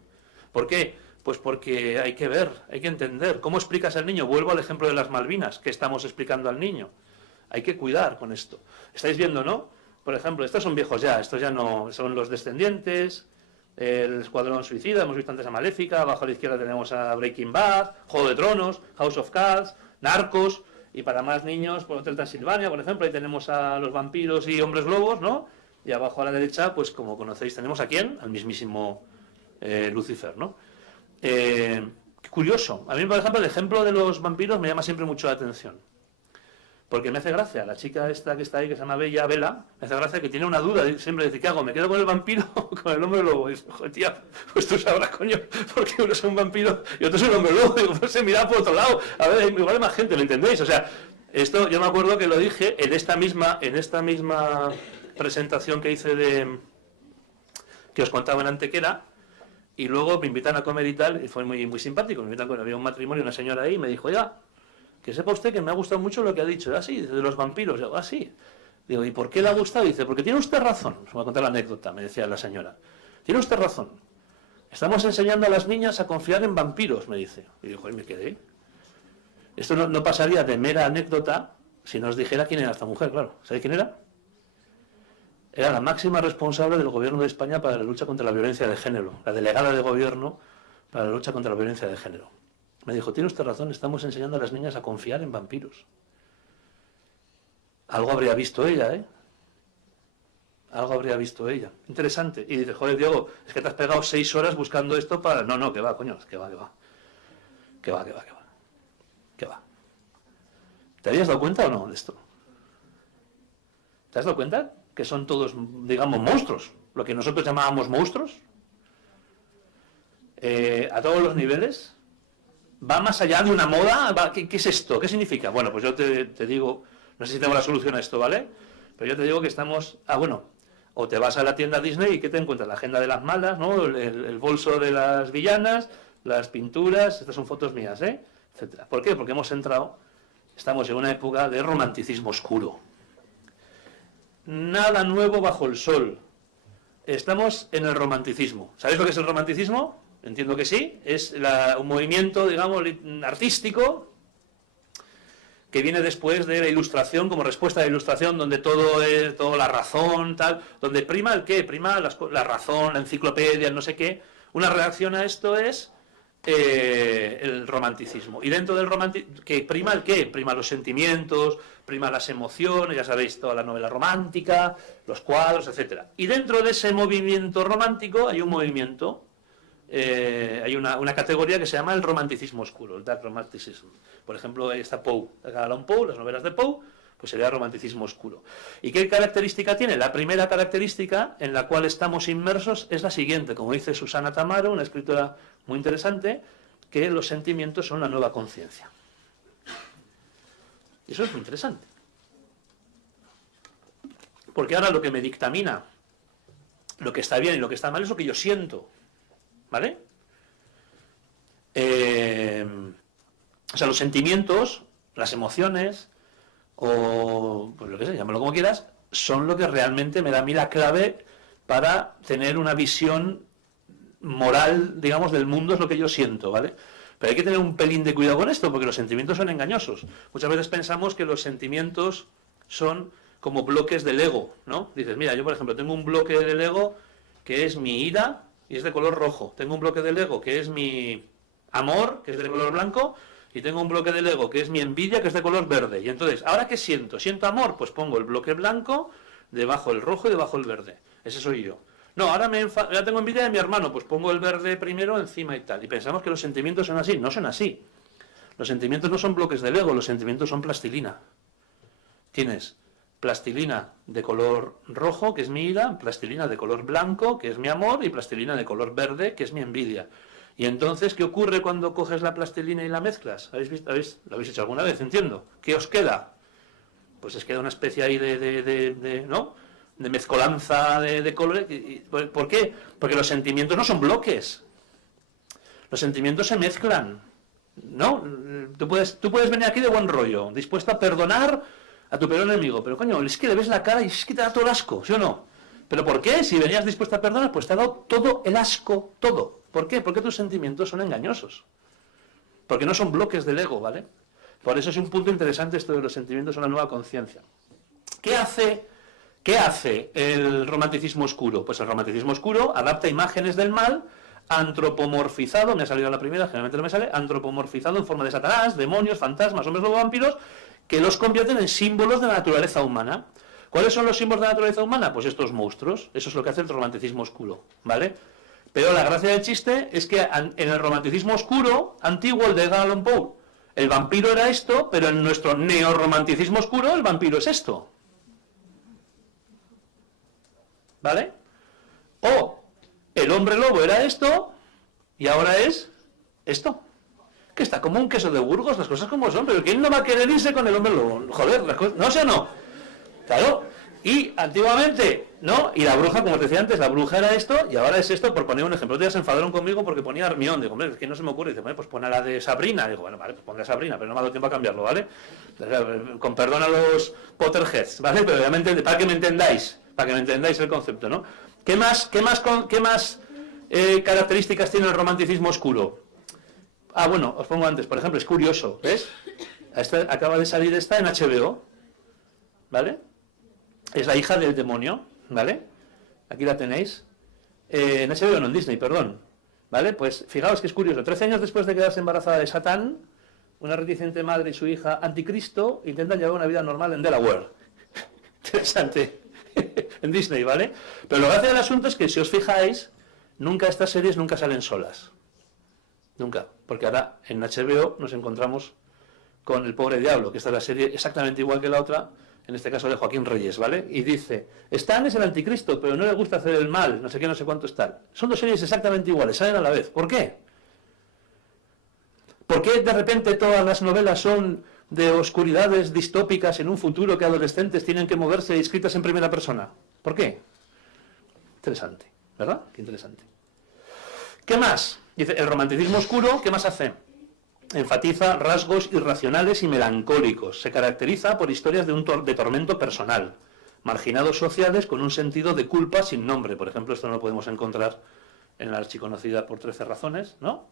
¿Por qué? Pues porque hay que ver, hay que entender. ¿Cómo explicas al niño? Vuelvo al ejemplo de las Malvinas, que estamos explicando al niño. Hay que cuidar con esto. Estáis viendo, ¿no? Por ejemplo, estos son viejos ya, estos ya no son los descendientes, el Escuadrón Suicida, hemos visto antes a Maléfica, abajo a la izquierda tenemos a Breaking Bad, Juego de Tronos, House of Cards, Narcos, y para más niños, por Hotel Transilvania, por ejemplo, ahí tenemos a los vampiros y hombres lobos, ¿no? Y abajo a la derecha, pues como conocéis, tenemos a ¿quién? Al mismísimo Lucifer, ¿no? Curioso. A mí, por ejemplo, el ejemplo de los vampiros me llama siempre mucho la atención. Porque me hace gracia, la chica esta que está ahí, que se llama Bella, me hace gracia que tiene una duda, siempre dice, ¿qué hago? ¿Me quedo con el vampiro o con el hombre lobo? Y dice, joder, tía, pues tú sabrás, coño, porque uno es un vampiro y otro es un hombre lobo. Digo, pues se mira por otro lado, a ver, igual hay más gente, ¿me entendéis? O sea, esto yo me acuerdo que lo dije en esta misma presentación que hice que os contaba en Antequera, y luego me invitan a comer y tal, y fue muy, muy simpático, me invitan, había un matrimonio, una señora ahí, y me dijo, ya, que sepa usted que me ha gustado mucho lo que ha dicho. Sí, de los vampiros. Digo, sí. Digo, ¿y por qué le ha gustado? Dice, porque tiene usted razón. Os voy a contar la anécdota, me decía la señora. Tiene usted razón. Estamos enseñando a las niñas a confiar en vampiros, me dice. Y digo, joder, me quedé. Esto no pasaría de mera anécdota si nos dijera quién era esta mujer, claro. ¿Sabéis quién era? Era la máxima responsable del gobierno de España para la lucha contra la violencia de género. La delegada de gobierno para la lucha contra la violencia de género. Me dijo, tiene usted razón, estamos enseñando a las niñas a confiar en vampiros. Algo habría visto ella, ¿eh? Algo habría visto ella. Interesante. Y dice, joder, Diego, es que te has pegado 6 horas buscando esto para... No, que va, coño, que va. Que va. ¿Te habías dado cuenta o no de esto? ¿Te has dado cuenta que son todos, digamos, monstruos? Lo que nosotros llamábamos monstruos. A todos los niveles... ¿Va más allá de una moda? ¿Qué es esto? ¿Qué significa? Bueno, pues yo te digo, no sé si tengo la solución a esto, ¿vale? Pero yo te digo que estamos... o te vas a la tienda Disney y ¿qué te encuentras? La agenda de las malas, ¿no? El bolso de las villanas, las pinturas, estas son fotos mías, etcétera. ¿Por qué? Porque estamos en una época de romanticismo oscuro. Nada nuevo bajo el sol. Estamos en el romanticismo. ¿Sabéis lo que es el romanticismo? entiendo que sí, es un movimiento, digamos, artístico, que viene después de la Ilustración, como respuesta a la Ilustración, donde todo es toda la razón, tal, donde prima el qué, prima la razón, la enciclopedia, el no sé qué. Una reacción a esto es el romanticismo. Y dentro del romanticismo, ¿que prima el qué? Prima los sentimientos, prima las emociones, ya sabéis, toda la novela romántica, los cuadros, etcétera. Y dentro de ese movimiento romántico hay un movimiento, hay una categoría que se llama el romanticismo oscuro, el dark romanticism. Por ejemplo, ahí está Poe, Allan Poe, las novelas de Poe, pues sería romanticismo oscuro. ¿Y qué característica tiene? La primera característica en la cual estamos inmersos es la siguiente, como dice Susana Tamaro, una escritora muy interesante, que los sentimientos son la nueva conciencia. Y eso es muy interesante. Porque ahora lo que me dictamina lo que está bien y lo que está mal es lo que yo siento. ¿Vale? O sea, los sentimientos, las emociones, o pues lo que sea, llámalo como quieras, son lo que realmente me da a mí la clave para tener una visión moral, digamos, del mundo, es lo que yo siento, ¿vale? Pero hay que tener un pelín de cuidado con esto, porque los sentimientos son engañosos. Muchas veces pensamos que los sentimientos son como bloques del ego, ¿no? Dices, mira, yo por ejemplo tengo un bloque del ego que es mi ira, y es de color rojo. Tengo un bloque del ego que es mi amor, que es de color blanco, y tengo un bloque del ego que es mi envidia, que es de color verde. Y entonces, ¿ahora qué siento? ¿Siento amor? Pues pongo el bloque blanco, debajo el rojo y debajo el verde. Ese soy yo. No, ahora ya tengo envidia de mi hermano, pues pongo el verde primero encima y tal. Y pensamos que los sentimientos son así. No son así. Los sentimientos no son bloques del ego, los sentimientos son plastilina. Tienes plastilina de color rojo, que es mi ira, plastilina de color blanco, que es mi amor, y plastilina de color verde, que es mi envidia. Y entonces, ¿qué ocurre cuando coges la plastilina y la mezclas? ¿Habéis visto? ¿Lo habéis hecho alguna vez? Entiendo. ¿Qué os queda? Pues os queda una especie ahí ¿no? De mezcolanza de colores. ¿Por qué? Porque los sentimientos no son bloques. Los sentimientos se mezclan, ¿no? Tú puedes venir aquí de buen rollo, dispuesto a perdonar a tu peor enemigo, pero coño, es que le ves la cara y es que te da todo el asco, ¿sí o no? ¿Pero por qué? Si venías dispuesto a perdonar, pues te ha dado todo el asco, todo. ¿Por qué? Porque tus sentimientos son engañosos. Porque no son bloques del ego, ¿vale? Por eso es un punto interesante esto de los sentimientos son la nueva conciencia. ¿Qué hace el romanticismo oscuro? Pues el romanticismo oscuro adapta imágenes del mal antropomorfizado, me ha salido la primera, generalmente no me sale, antropomorfizado en forma de Satanás, demonios, fantasmas, hombres lobo, vampiros, que los convierten en símbolos de la naturaleza humana. ¿Cuáles son los símbolos de la naturaleza humana? Pues estos monstruos. Eso es lo que hace el romanticismo oscuro, ¿vale? Pero la gracia del chiste es que en el romanticismo oscuro, antiguo, el de Edgar Allan Poe, el vampiro era esto, pero en nuestro neorromanticismo oscuro, el vampiro es esto. ¿Vale? O el hombre lobo era esto, y ahora es esto. Que está como un queso de Burgos, las cosas como son, pero ¿quién no va a querer irse con el hombre lobo? Joder, las cosas, ¿no sé o no? Claro, y antiguamente, ¿no? Y la bruja, como te decía antes, la bruja era esto, y ahora es esto, por poner un ejemplo. Otros días se enfadaron conmigo porque ponía Hermione, digo, hombre, es que no se me ocurre, dice, bueno, pues pon a la de Sabrina, digo, bueno, vale, pues pon a Sabrina, pero no me ha dado tiempo a cambiarlo, ¿vale? Con perdón a los Potterheads, ¿vale? Pero obviamente, para que me entendáis el concepto, ¿no? ¿Qué más características tiene el romanticismo oscuro? Ah, bueno, os pongo antes, por ejemplo, es curioso, ¿ves? Acaba de salir esta en HBO, ¿vale? Es la hija del demonio, ¿vale? Aquí la tenéis. En HBO, no, en Disney, perdón. ¿Vale? Pues fijaos que es curioso. 13 años después de quedarse embarazada de Satán, una reticente madre y su hija anticristo intentan llevar una vida normal en Delaware. Interesante. En Disney, ¿vale? Pero lo gracioso del asunto es que, si os fijáis, nunca estas series nunca salen solas. Nunca. Porque ahora en HBO nos encontramos con El pobre diablo, que esta es la serie exactamente igual que la otra, en este caso de Joaquín Reyes, ¿vale? Y dice, Stan es el anticristo, pero no le gusta hacer el mal, no sé qué, no sé cuánto es tal. Son dos series exactamente iguales, salen a la vez. ¿Por qué? ¿Por qué de repente todas las novelas son de oscuridades distópicas en un futuro que adolescentes tienen que moverse escritas en primera persona? ¿Por qué? Interesante, ¿verdad? Qué interesante. ¿Qué más? Dice, el romanticismo oscuro, ¿qué más hace? Enfatiza rasgos irracionales y melancólicos. Se caracteriza por historias de tormento personal, marginados sociales con un sentido de culpa sin nombre. Por ejemplo, esto no lo podemos encontrar en la archiconocida Por 13 razones, ¿no?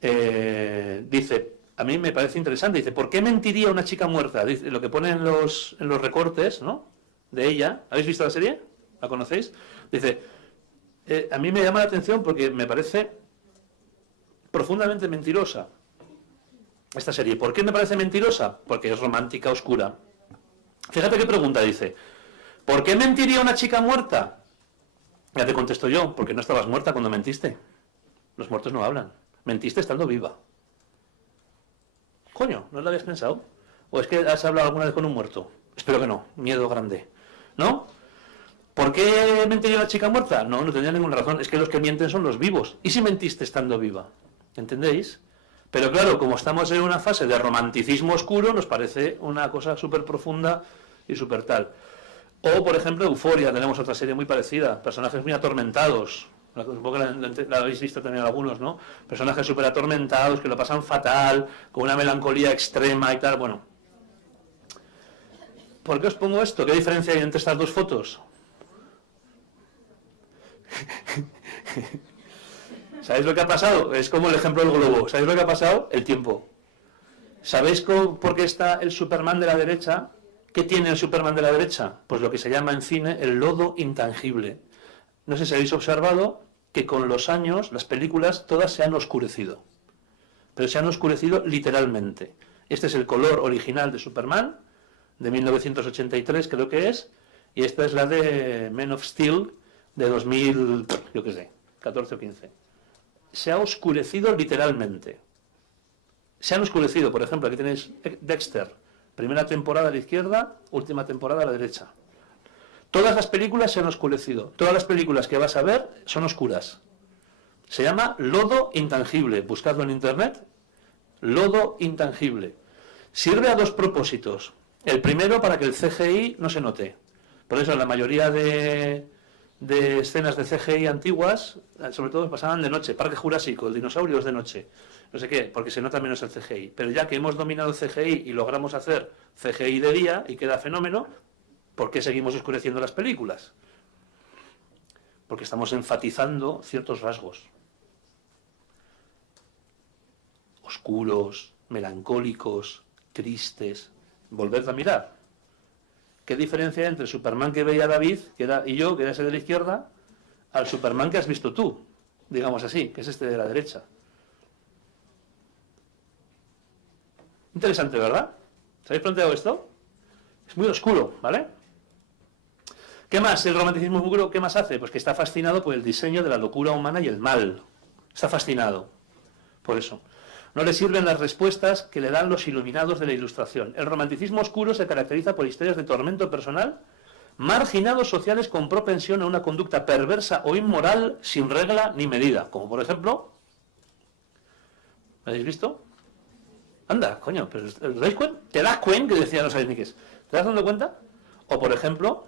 Dice, a mí me parece interesante, dice, ¿por qué mentiría una chica muerta? Dice, lo que pone en los recortes, ¿no?, de ella. ¿Habéis visto la serie? ¿La conocéis? Dice, a mí me llama la atención porque me parece profundamente mentirosa esta serie. ¿Por qué me parece mentirosa? Porque es romántica, oscura. Fíjate qué pregunta dice, ¿por qué mentiría una chica muerta? Ya te contesto yo, porque no estabas muerta cuando mentiste. Los muertos no hablan. Mentiste estando viva. Coño, ¿no lo habías pensado? ¿O es que has hablado alguna vez con un muerto? Espero que no, miedo grande. ¿No? ¿Por qué mentiría una chica muerta? No, no tendría ninguna razón. Es que los que mienten son los vivos. ¿Y si mentiste estando viva? ¿Entendéis? Pero claro, como estamos en una fase de romanticismo oscuro, nos parece una cosa súper profunda y súper tal. O, por ejemplo, Euphoria, tenemos otra serie muy parecida, personajes muy atormentados. Supongo que la habéis visto también algunos, ¿no? Personajes súper atormentados, que lo pasan fatal, con una melancolía extrema y tal. Bueno, ¿por qué os pongo esto? ¿Qué diferencia hay entre estas dos fotos? ¿Sabéis lo que ha pasado? Es como el ejemplo del globo. ¿Sabéis lo que ha pasado? El tiempo. ¿Sabéis por qué está el Superman de la derecha? ¿Qué tiene el Superman de la derecha? Pues lo que se llama en cine el lodo intangible. No sé si habéis observado que con los años las películas todas se han oscurecido. Pero se han oscurecido literalmente. Este es el color original de Superman, de 1983 creo que es, y esta es la de Man of Steel de 2000, yo qué sé, 14 o 15. Se ha oscurecido literalmente. Se han oscurecido, por ejemplo, aquí tenéis Dexter, primera temporada a la izquierda, última temporada a la derecha. Todas las películas se han oscurecido. Todas las películas que vas a ver son oscuras. Se llama lodo intangible. Buscadlo en internet. Lodo intangible. Sirve a dos propósitos. El primero, para que el CGI no se note. Por eso la mayoría de escenas de CGI antiguas, sobre todo pasaban de noche. Parque Jurásico, el dinosaurio es de noche. No sé qué, porque se nota menos el CGI. Pero ya que hemos dominado el CGI y logramos hacer CGI de día y queda fenómeno, ¿por qué seguimos oscureciendo las películas? Porque estamos enfatizando ciertos rasgos. Oscuros, melancólicos, tristes. Volved a mirar. ¿Qué diferencia hay entre el Superman que veía David, y yo, que era ese de la izquierda, al Superman que has visto tú, digamos así, que es este de la derecha? Interesante, ¿verdad? ¿Se habéis planteado esto? Es muy oscuro, ¿vale? ¿Qué más? El romanticismo oscuro, ¿qué más hace? Pues que está fascinado por el diseño de la locura humana y el mal. Está fascinado por eso. No le sirven las respuestas que le dan los iluminados de la Ilustración. El romanticismo oscuro se caracteriza por historias de tormento personal, marginados sociales con propensión a una conducta perversa o inmoral sin regla ni medida. Como por ejemplo, ¿lo habéis visto? Anda, coño, pero ¿te das cuenta? Que decía, no sabéis ni qué es. ¿Te das dando cuenta? O por ejemplo,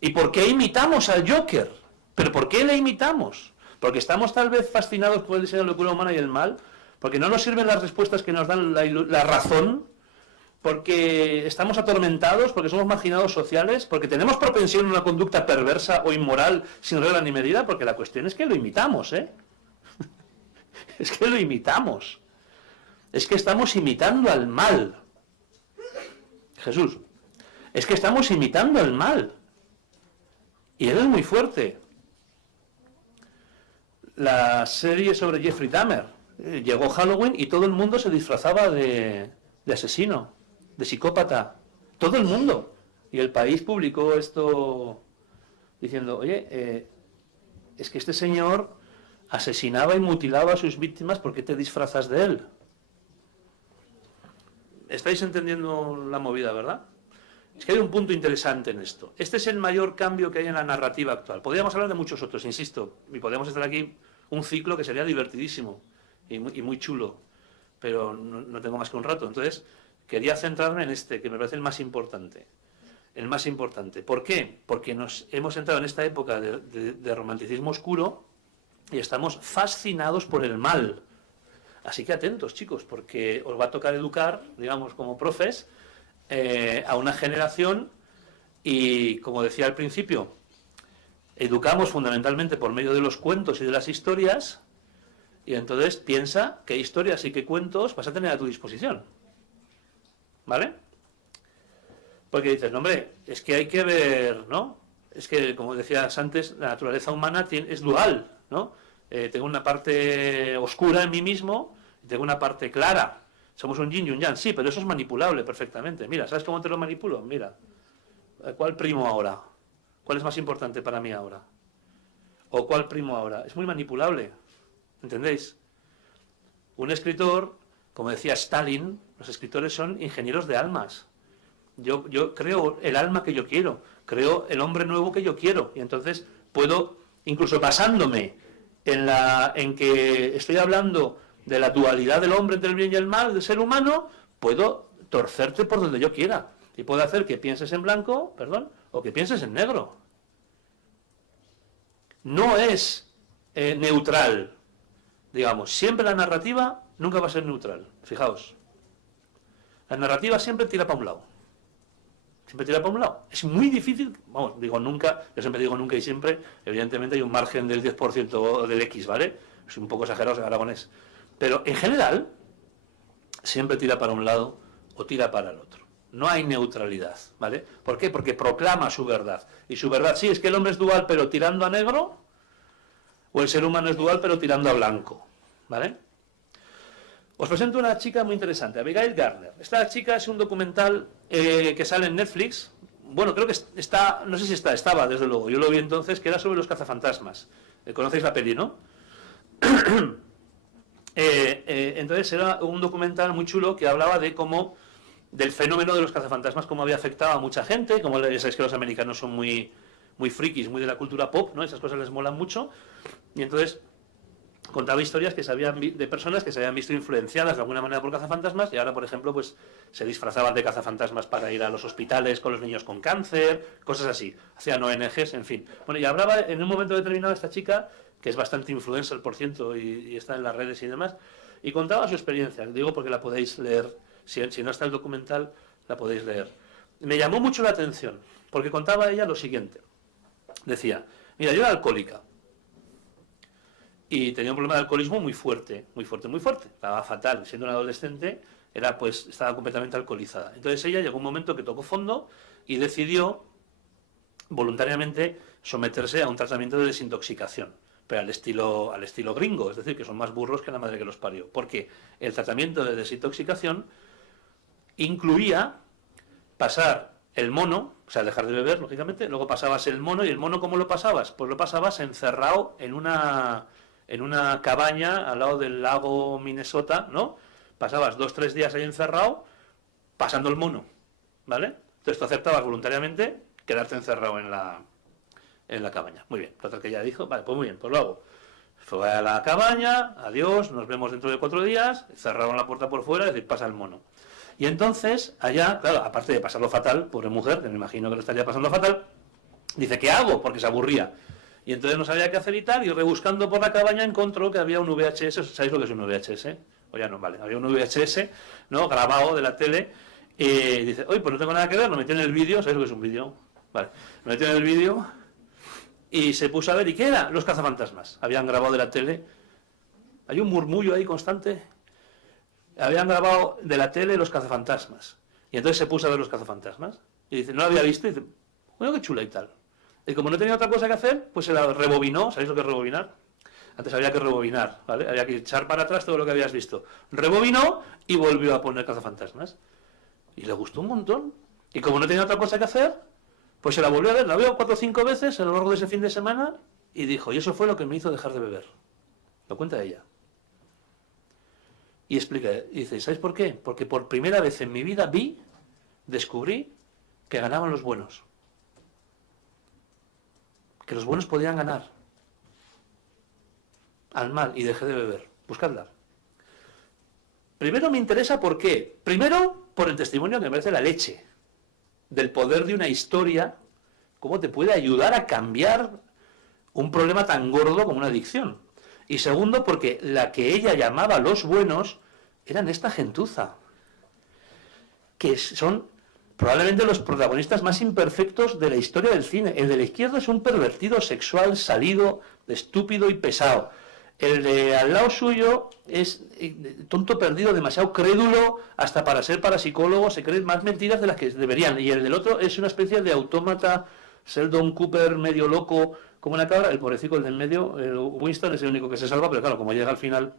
¿y por qué imitamos al Joker? ¿Pero por qué le imitamos? Porque estamos tal vez fascinados por el diseño de la locura humana y el mal, porque no nos sirven las respuestas que nos dan la razón, porque estamos atormentados, porque somos marginados sociales, porque tenemos propensión a una conducta perversa o inmoral sin regla ni medida, porque la cuestión es que lo imitamos, ¿eh? Es que lo imitamos. Es que estamos imitando al mal. Jesús, es que estamos imitando al mal. Y él es muy fuerte. La serie sobre Jeffrey Dahmer. Llegó Halloween y todo el mundo se disfrazaba de asesino, de psicópata. Todo el mundo. Y el país publicó esto diciendo, oye, es que este señor asesinaba y mutilaba a sus víctimas, ¿por qué te disfrazas de él? ¿Estáis entendiendo la movida, verdad? Es que hay un punto interesante en esto. Este es el mayor cambio que hay en la narrativa actual. Podríamos hablar de muchos otros, insisto, y podríamos estar aquí un ciclo que sería divertidísimo y muy chulo, pero no tengo más que un rato. Entonces, quería centrarme en este, que me parece el más importante. El más importante. ¿Por qué? Porque nos hemos entrado en esta época de romanticismo oscuro y estamos fascinados por el mal. Así que atentos, chicos, porque os va a tocar educar, digamos, como profes, a una generación Y como decía al principio, educamos fundamentalmente por medio de los cuentos y de las historias, y entonces piensa qué historias y qué cuentos vas a tener a tu disposición. ¿Vale? Porque dices, no, hombre, es que hay que ver, ¿no? Es que, como decías antes, la naturaleza humana es dual, ¿no? Tengo una parte oscura en mí mismo y tengo una parte clara. Somos un yin y un yang, sí, pero eso es manipulable perfectamente. Mira, ¿sabes cómo te lo manipulo? Mira, ¿cuál primo ahora? ¿Cuál es más importante para mí ahora? ¿O cuál primo ahora? Es muy manipulable, ¿entendéis? Un escritor, como decía Stalin, los escritores son ingenieros de almas. Yo creo el alma que yo quiero, creo el hombre nuevo que yo quiero, y entonces puedo, incluso basándome en que estoy hablando de la dualidad del hombre entre el bien y el mal, del ser humano, puedo torcerte por donde yo quiera, y puedo hacer que pienses en blanco, o que pienses en negro. No es neutral, digamos, siempre la narrativa nunca va a ser neutral, fijaos. La narrativa siempre tira para un lado. Siempre tira para un lado. Es muy difícil, vamos, digo nunca, yo siempre digo nunca y siempre, evidentemente hay un margen del 10% del X, ¿vale? Es un poco exagerado en aragonés. Pero en general, siempre tira para un lado o tira para el otro. No hay neutralidad, ¿vale? ¿Por qué? Porque proclama su verdad. Y su verdad, sí, es que el hombre es dual pero tirando a negro, o el ser humano es dual pero tirando a blanco, ¿vale? Os presento una chica muy interesante, Abigail Gardner. Esta chica es un documental que sale en Netflix. Bueno, creo que está, no sé si estaba, desde luego. Yo lo vi entonces, que era sobre los cazafantasmas. ¿Conocéis la peli, no? Entonces era un documental muy chulo que hablaba de cómo, del fenómeno de los cazafantasmas, cómo había afectado a mucha gente, como ya sabéis que los americanos son muy frikis, muy de la cultura pop, ¿no? Esas cosas les molan mucho. Y entonces contaba historias de personas que se habían visto influenciadas de alguna manera por cazafantasmas y ahora, por ejemplo, pues se disfrazaban de cazafantasmas para ir a los hospitales con los niños con cáncer, cosas así, hacían ONGs, en fin. Bueno, y hablaba en un momento determinado esta chica, que es bastante influencer, por cierto, y está en las redes y demás, y contaba su experiencia, digo porque la podéis leer, si no está el documental, la podéis leer. Me llamó mucho la atención, porque contaba ella lo siguiente. Decía, mira, yo era alcohólica, y tenía un problema de alcoholismo muy fuerte, estaba fatal, siendo una adolescente, estaba completamente alcoholizada. Entonces ella llegó un momento que tocó fondo y decidió voluntariamente someterse a un tratamiento de desintoxicación, pero al estilo gringo, es decir, que son más burros que la madre que los parió, porque el tratamiento de desintoxicación incluía pasar el mono, o sea, dejar de beber, lógicamente, luego pasabas el mono, y el mono, ¿cómo lo pasabas? Pues lo pasabas encerrado en una cabaña al lado del lago Minnesota, ¿no? Pasabas 2-3 días ahí encerrado, pasando el mono, ¿vale? Entonces tú aceptabas voluntariamente quedarte encerrado en la cabaña. Muy bien, total que ella dijo, vale, pues muy bien, pues lo hago. Fue a la cabaña, adiós, nos vemos dentro de 4 días, cerraron la puerta por fuera, es decir, pasa el mono. Y entonces, allá, claro, aparte de pasarlo fatal, pobre mujer, que me imagino que lo estaría pasando fatal, dice, ¿qué hago? Porque se aburría. Y entonces no sabía qué hacer y tal, y rebuscando por la cabaña encontró que había un VHS, ¿sabéis lo que es un VHS? O ya no, vale, había un VHS, ¿no?, grabado de la tele, y dice, oye, pues no tengo nada que ver, lo metió en el vídeo, ¿sabéis lo que es un vídeo? Vale, lo metió en el vídeo, y se puso a ver, ¿y qué era? Los cazafantasmas, habían grabado de la tele, hay un murmullo ahí constante, habían grabado de la tele los cazafantasmas, y entonces se puso a ver los cazafantasmas, y dice, no lo había visto, y dice, bueno, qué chula y tal. Y como no tenía otra cosa que hacer, pues se la rebobinó. ¿Sabéis lo que es rebobinar? Antes había que rebobinar, ¿vale? Había que echar para atrás todo lo que habías visto. Rebobinó y volvió a poner cazafantasmas. Y le gustó un montón. Y como no tenía otra cosa que hacer, pues se la volvió a ver. La veo 4 o 5 veces a lo largo de ese fin de semana y dijo, y eso fue lo que me hizo dejar de beber. Lo cuenta ella. Y explica, y dice, ¿sabéis por qué? Porque por primera vez en mi vida descubrí que ganaban los buenos. Que los buenos podían ganar al mal y dejé de beber. Buscadla. Primero me interesa por qué. Primero, por el testimonio que me parece la leche del poder de una historia, cómo te puede ayudar a cambiar un problema tan gordo como una adicción. Y segundo, porque la que ella llamaba los buenos eran esta gentuza, que son probablemente los protagonistas más imperfectos de la historia del cine. El de la izquierda es un pervertido sexual salido, estúpido y pesado. El de al lado suyo es tonto perdido, demasiado crédulo, hasta para ser parapsicólogo se creen más mentiras de las que deberían. Y el del otro es una especie de autómata, Sheldon Cooper medio loco, como una cabra. El pobrecito, el del medio, el Winston, es el único que se salva, pero claro, como llega al final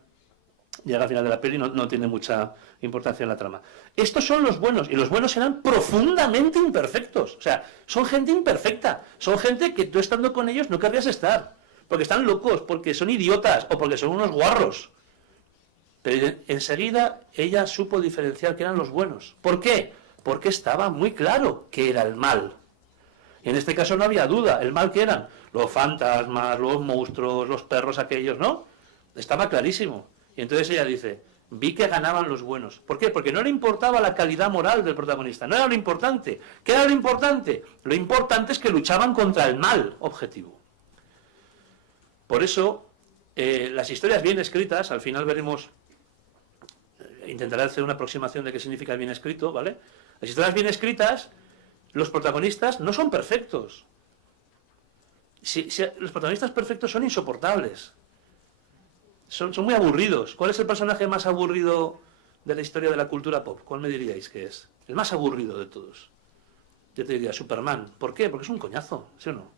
de la peli, no tiene mucha importancia en la trama. Estos son los buenos, y los buenos eran profundamente imperfectos. O sea, son gente imperfecta, son gente que tú estando con ellos no querrías estar, porque están locos, porque son idiotas, o porque son unos guarros. Pero enseguida ella supo diferenciar que eran los buenos. ¿Por qué? Porque estaba muy claro que era el mal. Y en este caso no había duda, el mal que eran los fantasmas, los monstruos, los perros aquellos, ¿no? Estaba clarísimo. Y entonces ella dice, vi que ganaban los buenos. ¿Por qué? Porque no le importaba la calidad moral del protagonista, no era lo importante. ¿Qué era lo importante? Lo importante es que luchaban contra el mal objetivo. Por eso, las historias bien escritas, al final veremos, intentaré hacer una aproximación de qué significa bien escrito, ¿vale? Las historias bien escritas, los protagonistas no son perfectos. Los protagonistas perfectos son insoportables. Son muy aburridos. ¿Cuál es el personaje más aburrido de la historia de la cultura pop? ¿Cuál me diríais que es? El más aburrido de todos. Yo te diría Superman. ¿Por qué? Porque es un coñazo, ¿sí o no?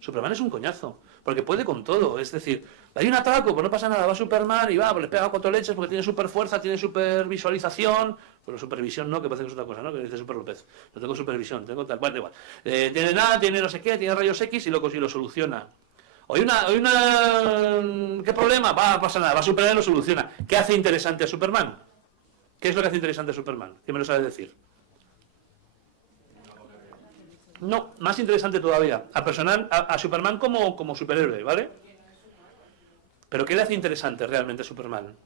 Superman es un coñazo, porque puede con todo. Es decir, hay un atraco, pues no pasa nada, va Superman y va, pues le pega cuatro leches porque tiene super fuerza, tiene super visualización. Bueno, supervisión no, que parece que es otra cosa, ¿no? Que dice Super López. No tengo supervisión, tengo tal, bueno, igual. Tiene nada, tiene no sé qué, tiene rayos X y lo soluciona. Hoy una... ¿Qué problema? Pasa nada, va Superman y lo soluciona. ¿Qué hace interesante a Superman? ¿Qué es lo que hace interesante a Superman? ¿Qué me lo sabes decir? No, más interesante todavía. A Superman como superhéroe, ¿vale? ¿Pero qué le hace interesante realmente a Superman?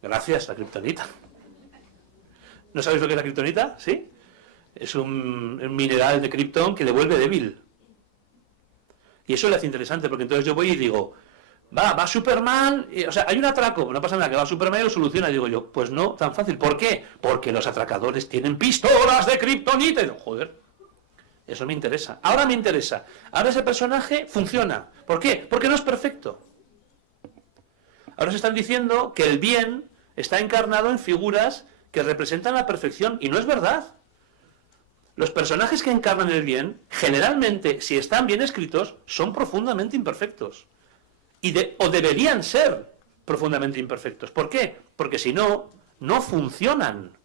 Gracias, la kriptonita. ¿No sabéis lo que es la kriptonita? ¿Sí? Es un mineral de Krypton que le vuelve débil. Y eso le hace interesante, porque entonces yo voy y digo, va Superman, o sea, hay un atraco, no pasa nada, que va Superman y lo soluciona. Y digo yo, pues no, tan fácil. ¿Por qué? Porque los atracadores tienen pistolas de kriptonita. Y digo, joder, eso me interesa. Ahora me interesa. Ahora ese personaje funciona. ¿Por qué? Porque no es perfecto. Ahora se están diciendo que el bien está encarnado en figuras que representan la perfección, y no es verdad. Los personajes que encarnan el bien, generalmente, si están bien escritos, son profundamente imperfectos. O deberían ser profundamente imperfectos. ¿Por qué? Porque si no, no funcionan.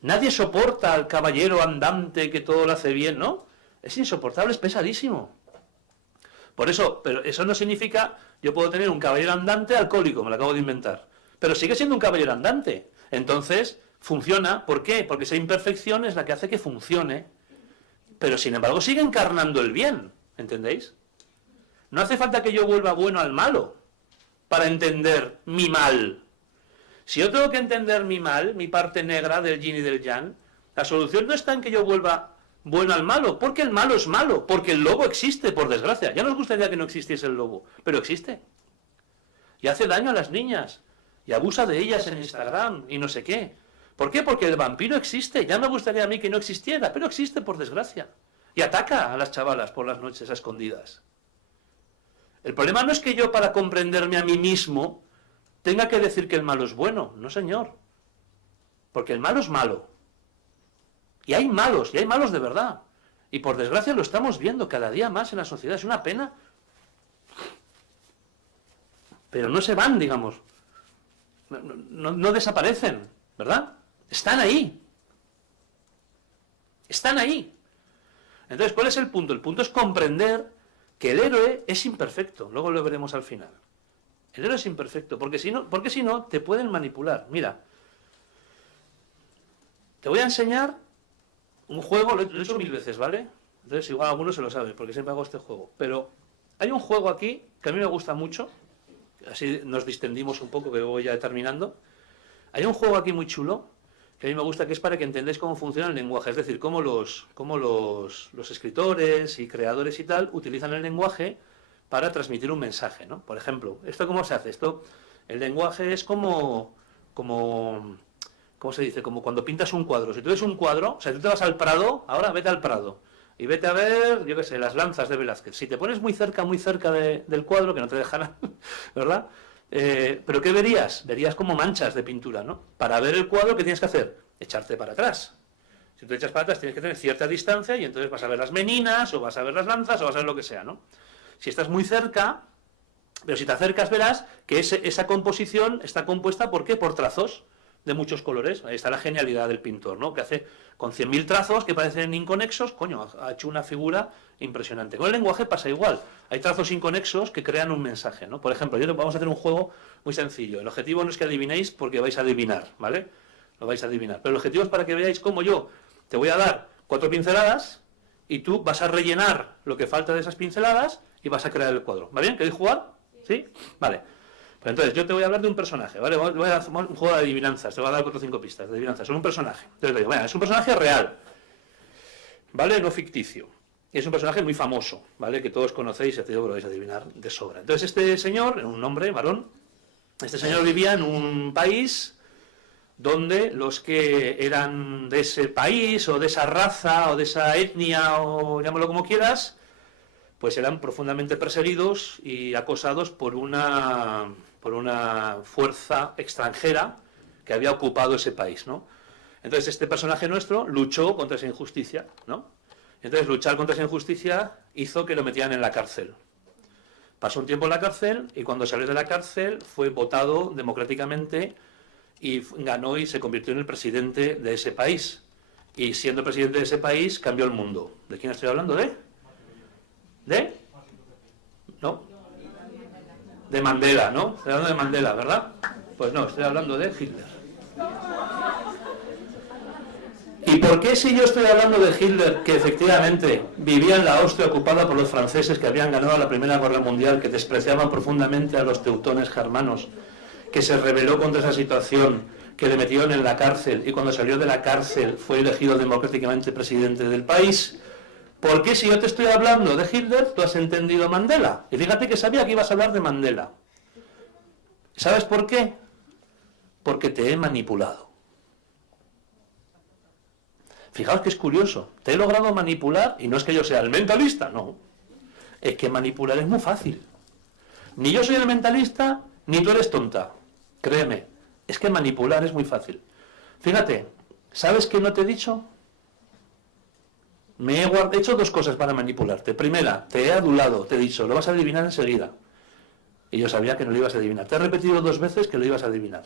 Nadie soporta al caballero andante que todo lo hace bien, ¿no? Es insoportable, es pesadísimo. Por eso, pero eso no significa, yo puedo tener un caballero andante alcohólico, me lo acabo de inventar, pero sigue siendo un caballero andante. Entonces, funciona. ¿Por qué? Porque esa imperfección es la que hace que funcione, pero sin embargo sigue encarnando el bien, ¿entendéis? No hace falta que yo vuelva bueno al malo para entender mi mal. Si yo tengo que entender mi mal, mi parte negra del yin y del yang, la solución no está en que yo vuelva bueno al malo, porque el malo es malo, porque el lobo existe, por desgracia. Ya nos gustaría que no existiese el lobo, pero existe. Y hace daño a las niñas, y abusa de ellas en Instagram, y no sé qué. ¿Por qué? Porque el vampiro existe. Ya me gustaría a mí que no existiera, pero existe, por desgracia. Y ataca a las chavalas por las noches a escondidas. El problema no es que yo, para comprenderme a mí mismo, tenga que decir que el malo es bueno. No, señor. Porque el malo es malo. Y hay malos de verdad. Y por desgracia lo estamos viendo cada día más en la sociedad. Es una pena. Pero no se van, digamos. No desaparecen, ¿verdad? Están ahí. Están ahí. Entonces, ¿cuál es el punto? El punto es comprender que el héroe es imperfecto. Luego lo veremos al final. El héroe es imperfecto, porque si no te pueden manipular. Mira, te voy a enseñar un juego, lo he hecho 1000 veces, ¿vale? Entonces igual alguno se lo sabe, porque siempre hago este juego. Pero hay un juego aquí que a mí me gusta mucho, así nos distendimos un poco, que voy ya terminando. Hay un juego aquí muy chulo, que a mí me gusta, que es para que entendáis cómo funciona el lenguaje, es decir, cómo los escritores y creadores y tal utilizan el lenguaje para transmitir un mensaje, ¿no? Por ejemplo, ¿esto cómo se hace? El lenguaje es como ¿cómo se dice? Como cuando pintas un cuadro. Si tú ves un cuadro, o sea, tú te vas al Prado, ahora vete al Prado. Y vete a ver, yo qué sé, las lanzas de Velázquez. Si te pones muy cerca del cuadro, que no te dejarán, ¿verdad? ¿Pero qué verías? Verías como manchas de pintura, ¿no? Para ver el cuadro, ¿qué tienes que hacer? Echarte para atrás. Si tú te echas para atrás, tienes que tener cierta distancia y entonces vas a ver las meninas, o vas a ver las lanzas, o vas a ver lo que sea, ¿no? Si estás muy cerca, pero si te acercas verás que esa composición está compuesta, ¿por qué? Por trazos de muchos colores. Ahí está la genialidad del pintor, ¿no? Que hace con 100.000 trazos que parecen inconexos, coño, ha hecho una figura impresionante. Con el lenguaje pasa igual. Hay trazos inconexos que crean un mensaje, ¿no? Por ejemplo, vamos a hacer un juego muy sencillo. El objetivo no es que adivinéis porque vais a adivinar, ¿vale? Lo vais a adivinar. Pero el objetivo es para que veáis cómo yo te voy a dar 4 pinceladas y tú vas a rellenar lo que falta de esas pinceladas y vas a crear el cuadro. ¿Va bien? ¿Queréis jugar? ¿Sí? Vale. Pues entonces, yo te voy a hablar de un personaje, ¿vale? Voy a hacer un juego de adivinanzas, te voy a dar 4 o 5 pistas de adivinanzas. Es un personaje. Entonces te digo, bueno, es un personaje real, ¿vale? No ficticio. Y es un personaje muy famoso, ¿vale? Que todos conocéis y lo vais a adivinar de sobra. Entonces este señor, un hombre, varón, este señor vivía en un país donde los que eran de ese país, o de esa raza, o de esa etnia, o llámalo como quieras, pues eran profundamente perseguidos y acosados por una fuerza extranjera que había ocupado ese país, ¿no? Entonces este personaje nuestro luchó contra esa injusticia, ¿no? Entonces luchar contra esa injusticia hizo que lo metieran en la cárcel. Pasó un tiempo en la cárcel y cuando salió de la cárcel fue votado democráticamente y ganó y se convirtió en el presidente de ese país. Y siendo presidente de ese país cambió el mundo. ¿De quién estoy hablando? ¿De? ¿No? De Mandela, ¿no? Estoy hablando de Mandela, ¿verdad? Pues no, estoy hablando de Hitler. ¿Y por qué si yo estoy hablando de Hitler, que efectivamente vivía en la Austria ocupada por los franceses que habían ganado la Primera Guerra Mundial, que despreciaban profundamente a los teutones germanos, que se rebeló contra esa situación, que le metieron en la cárcel y cuando salió de la cárcel fue elegido democráticamente presidente del país? ¿Por qué si yo te estoy hablando de Hitler, tú has entendido Mandela? Y fíjate que sabía que ibas a hablar de Mandela. ¿Sabes por qué? Porque te he manipulado. Fijaos que es curioso. Te he logrado manipular, y no es que yo sea el mentalista, no. Es que manipular es muy fácil. Ni yo soy el mentalista, ni tú eres tonta. Créeme, es que manipular es muy fácil. Fíjate, ¿sabes qué no te he dicho? He hecho 2 cosas para manipularte. Primera, te he adulado, te he dicho, lo vas a adivinar enseguida. Y yo sabía que no lo ibas a adivinar. Te he repetido 2 veces que lo ibas a adivinar.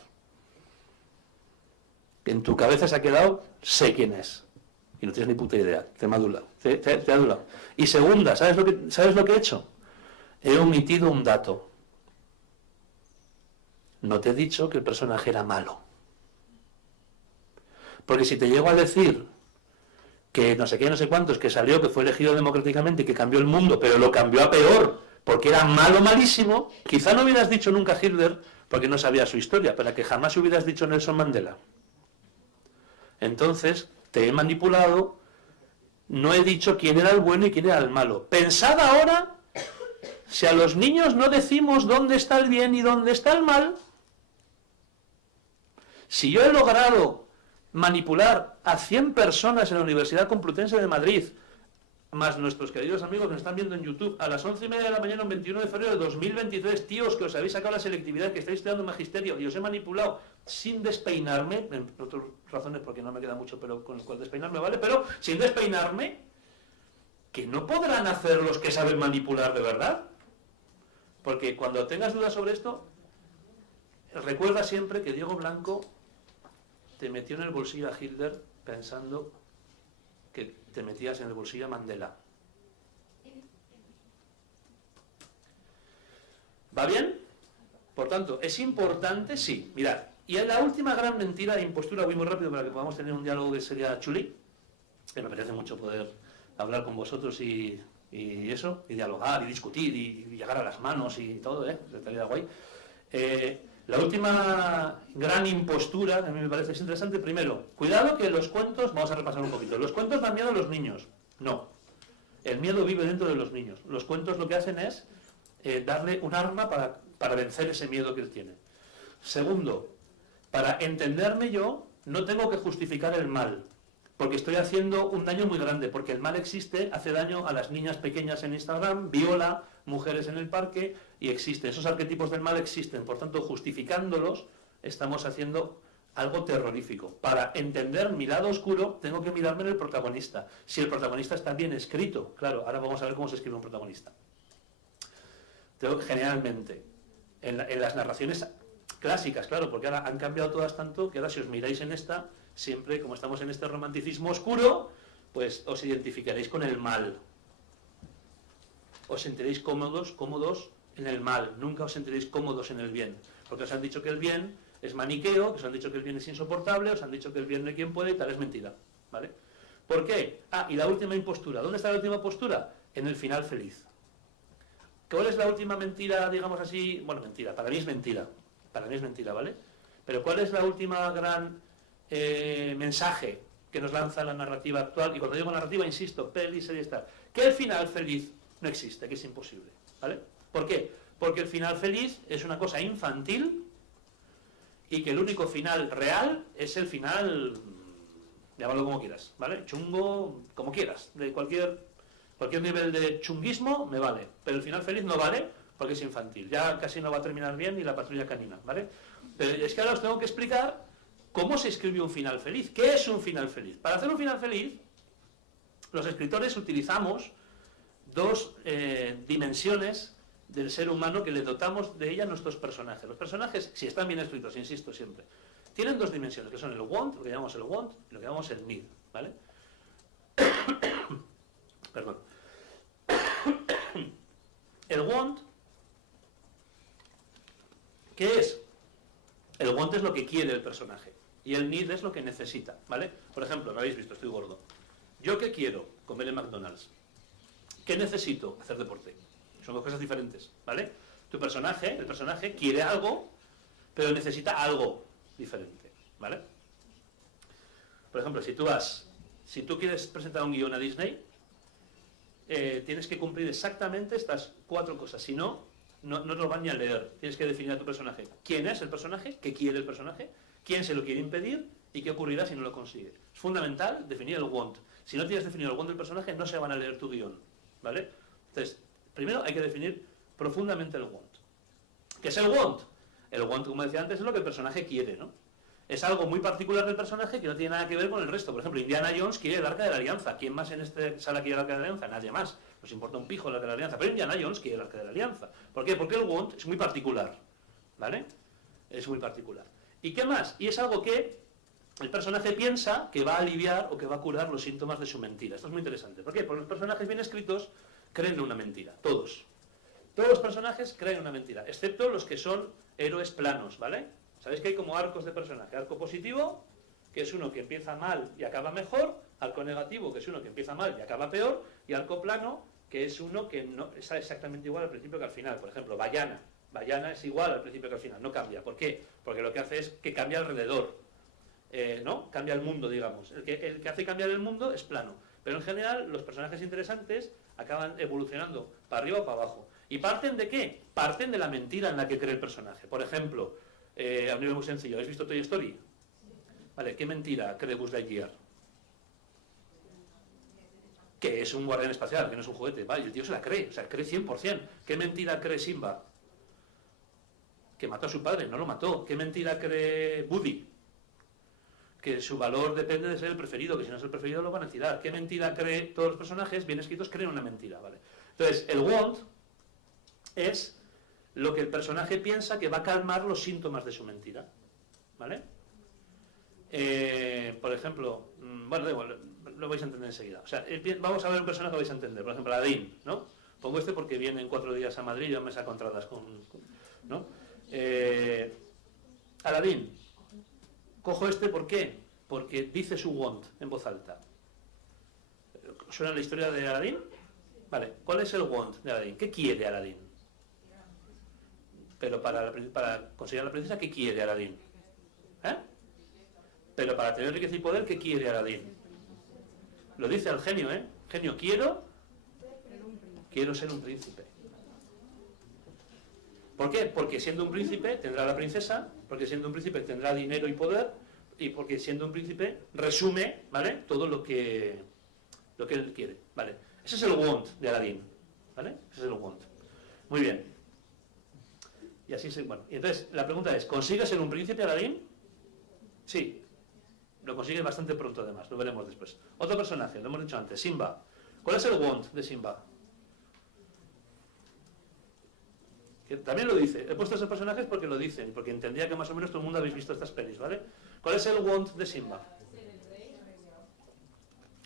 En tu cabeza se ha quedado, sé quién es. Y no tienes ni puta idea, te he adulado. Te he adulado. Y segunda, ¿sabes lo que he hecho? He omitido un dato. No te he dicho que el personaje era malo. Porque si te llego a decir que no sé qué, no sé cuántos, que salió, que fue elegido democráticamente y que cambió el mundo, pero lo cambió a peor, porque era malo, malísimo, quizá no hubieras dicho nunca Hitler, porque no sabías su historia, pero que jamás hubieras dicho Nelson Mandela. Entonces, te he manipulado, no he dicho quién era el bueno y quién era el malo. Pensad ahora, si a los niños no decimos dónde está el bien y dónde está el mal, si yo he logrado manipular a 100 personas en la Universidad Complutense de Madrid, más nuestros queridos amigos que nos están viendo en YouTube, a las 11:30 de la mañana, un 21 de febrero de 2023, tíos que os habéis sacado la selectividad, que estáis estudiando magisterio, y os he manipulado sin despeinarme, en otras razones porque no me queda mucho, pero con el cual despeinarme, ¿vale? Pero sin despeinarme, que no podrán hacer los que saben manipular de verdad. Porque cuando tengas dudas sobre esto, recuerda siempre que Diego Blanco te metió en el bolsillo a Hitler pensando que te metías en el bolsillo a Mandela. ¿Va bien? Por tanto, es importante, sí. Mirad, y la última gran mentira de impostura, voy muy rápido para que podamos tener un diálogo que sería chuli, que me apetece mucho poder hablar con vosotros y eso, y dialogar, y discutir, y llegar a las manos y todo, estaría guay. La última gran impostura, a mí me parece interesante, primero, cuidado que los cuentos, vamos a repasar un poquito, los cuentos dan miedo a los niños. No, el miedo vive dentro de los niños. Los cuentos lo que hacen es darle un arma para vencer ese miedo que él tiene. Segundo, para entenderme yo, no tengo que justificar el mal, porque estoy haciendo un daño muy grande, porque el mal existe, hace daño a las niñas pequeñas en Instagram, viola mujeres en el parque, y existe. Esos arquetipos del mal existen, por tanto, justificándolos, estamos haciendo algo terrorífico. Para entender mi lado oscuro, tengo que mirarme en el protagonista. Si el protagonista está bien escrito, claro, ahora vamos a ver cómo se escribe un protagonista. Generalmente, en las narraciones clásicas, claro, porque ahora han cambiado todas tanto que ahora si os miráis en esta, siempre como estamos en este romanticismo oscuro, pues os identificaréis con el mal. Os sentiréis cómodos en el mal, nunca os sentiréis cómodos en el bien, porque os han dicho que el bien es maniqueo, que os han dicho que el bien es insoportable, os han dicho que el bien no hay quien puede y tal, es mentira, ¿vale? ¿Por qué? Ah, y la última impostura. ¿Dónde está la última postura? En el final feliz. ¿Cuál es la última mentira, digamos así? Bueno, mentira, para mí es mentira, ¿vale? Pero ¿cuál es la última gran mensaje que nos lanza la narrativa actual? Y cuando digo narrativa, insisto, peli, series, tal. Que el final feliz no existe, que es imposible, ¿vale? ¿Por qué? Porque el final feliz es una cosa infantil y que el único final real es el final, llámalo como quieras, ¿vale? Chungo, como quieras, de cualquier nivel de chunguismo me vale, pero el final feliz no vale porque es infantil, ya casi no va a terminar bien ni la patrulla canina, ¿vale? Pero es que ahora os tengo que explicar cómo se escribe un final feliz, qué es un final feliz. Para hacer un final feliz, los escritores utilizamos dos dimensiones del ser humano que le dotamos de ella a nuestros personajes. Los personajes, si están bien escritos, insisto siempre, tienen dos dimensiones, que son el want, lo que llamamos el want, y lo que llamamos el need, ¿vale? Perdón. El want, ¿qué es? El want es lo que quiere el personaje, y el need es lo que necesita, ¿vale? Por ejemplo, lo habéis visto, estoy gordo. ¿Yo qué quiero? Comer en McDonald's. ¿Qué necesito? Hacer deporte. Son dos cosas diferentes, ¿vale? El personaje quiere algo, pero necesita algo diferente, ¿vale? Por ejemplo, si tú quieres presentar un guión a Disney, tienes que cumplir exactamente estas 4 cosas, si no, no lo van ni a leer. Tienes que definir a tu personaje. ¿Quién es el personaje? ¿Qué quiere el personaje? ¿Quién se lo quiere impedir? ¿Y qué ocurrirá si no lo consigue? Es fundamental definir el want. Si no tienes definido el want del personaje, no se van a leer tu guión, ¿vale? Entonces, primero hay que definir profundamente el want. ¿Qué es el want? El want, como decía antes, es lo que el personaje quiere, ¿no? Es algo muy particular del personaje que no tiene nada que ver con el resto. Por ejemplo, Indiana Jones quiere el Arca de la Alianza. ¿Quién más en esta sala quiere el Arca de la Alianza? Nadie más. Nos importa un pijo el Arca de la Alianza. Pero Indiana Jones quiere el Arca de la Alianza. ¿Por qué? Porque el want es muy particular, ¿vale? Es muy particular. ¿Y qué más? Y es algo que el personaje piensa que va a aliviar o que va a curar los síntomas de su mentira. Esto es muy interesante. ¿Por qué? Porque los personajes bien escritos creen en una mentira. Todos. Todos los personajes creen en una mentira, excepto los que son héroes planos, ¿vale? Sabéis que hay como arcos de personaje. Arco positivo, que es uno que empieza mal y acaba mejor. Arco negativo, que es uno que empieza mal y acaba peor. Y arco plano, que es uno que no está exactamente igual al principio que al final. Por ejemplo, Vallana. Vallana es igual al principio que al final, no cambia. ¿Por qué? Porque lo que hace es que cambia alrededor. ¿No? Cambia el mundo, digamos. El que hace cambiar el mundo es plano. Pero en general, los personajes interesantes acaban evolucionando para arriba o para abajo. ¿Y parten de qué? Parten de la mentira en la que cree el personaje. Por ejemplo, a un nivel muy sencillo, ¿habéis visto Toy Story? Vale, ¿qué mentira cree Buzz Lightyear? Que es un guardián espacial, que no es un juguete. Vale, el tío se la cree, o sea, cree 100%. ¿Qué mentira cree Simba? Que mató a su padre, no lo mató. ¿Qué mentira cree Woody? Que su valor depende de ser el preferido, que si no es el preferido lo van a tirar. ¿Qué mentira cree? Todos los personajes bien escritos creen una mentira, ¿vale? Entonces, el want es lo que el personaje piensa que va a calmar los síntomas de su mentira, ¿vale? Por ejemplo, bueno, da igual, lo vais a entender enseguida. O sea, vamos a ver un personaje que vais a entender. Por ejemplo, Aladín, ¿no? Pongo este porque viene en 4 días a Madrid y yo me saco entradas ¿no? Aladín. Cojo este, ¿por qué? Porque dice su want en voz alta. ¿Suena la historia de Aladín? Vale, ¿cuál es el want de Aladín? ¿Qué quiere Aladín? Pero para conseguir a la princesa, ¿qué quiere Aladín? Pero para tener riqueza y poder, ¿qué quiere Aladín? Lo dice al genio, Genio, quiero ser un príncipe. ¿Por qué? Porque siendo un príncipe tendrá la princesa, porque siendo un príncipe tendrá dinero y poder, y porque siendo un príncipe resume, ¿vale?, todo lo que él quiere, ¿vale? Ese es el want de Aladín, ¿vale? Ese es el want. Muy bien. Y así se... Bueno, y entonces la pregunta es, ¿consigues ser un príncipe, Aladín? Sí. Lo consigues bastante pronto, además, lo veremos después. Otro personaje, lo hemos dicho antes, Simba. ¿Cuál es el want de Simba? Que también lo dice. He puesto esos personajes porque lo dicen, porque entendía que más o menos todo el mundo habéis visto estas pelis, ¿vale? ¿Cuál es el want de Simba?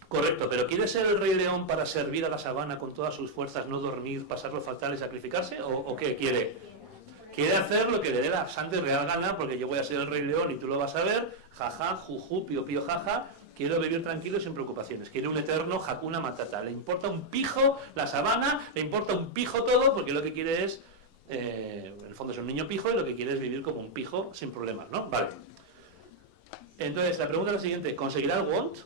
Correcto, pero ¿quiere ser el Rey León para servir a la sabana con todas sus fuerzas, no dormir, pasarlo fatal y sacrificarse? ¿O qué quiere? Quiere hacer lo que le dé la santa y real gana, porque yo voy a ser el Rey León y tú lo vas a ver, jaja, juju, pío pío jaja. Quiero vivir tranquilo y sin preocupaciones. Quiere un eterno Hakuna Matata. Le importa un pijo la sabana, le importa un pijo todo, porque lo que quiere es, en el fondo es un niño pijo y lo que quiere es vivir como un pijo sin problemas, ¿no? Vale. Entonces, la pregunta es la siguiente. ¿Conseguirá el want?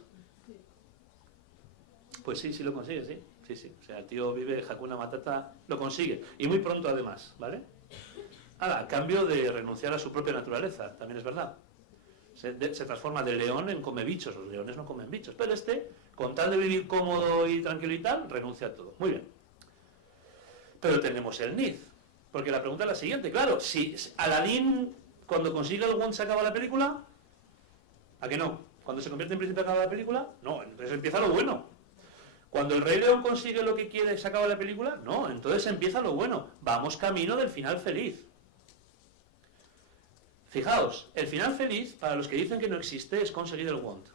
Pues sí, sí lo consigue, sí. Sí, sí. O sea, el tío vive Hakuna Matata, lo consigue. Y muy pronto además, ¿vale? Ahora, a cambio de renunciar a su propia naturaleza, también es verdad. Se transforma de león en come bichos. Los leones no comen bichos. Pero con tal de vivir cómodo y tranquilo y tal, renuncia a todo. Muy bien. Pero tenemos el need. Porque la pregunta es la siguiente. Claro, si Aladín, cuando consigue el want, se acaba la película, ¿a qué no? Cuando se convierte en príncipe, acaba la película, no. Entonces empieza lo bueno. Cuando el Rey León consigue lo que quiere, se acaba la película, no. Entonces empieza lo bueno. Vamos camino del final feliz. Fijaos, el final feliz, para los que dicen que no existe, es conseguir el want.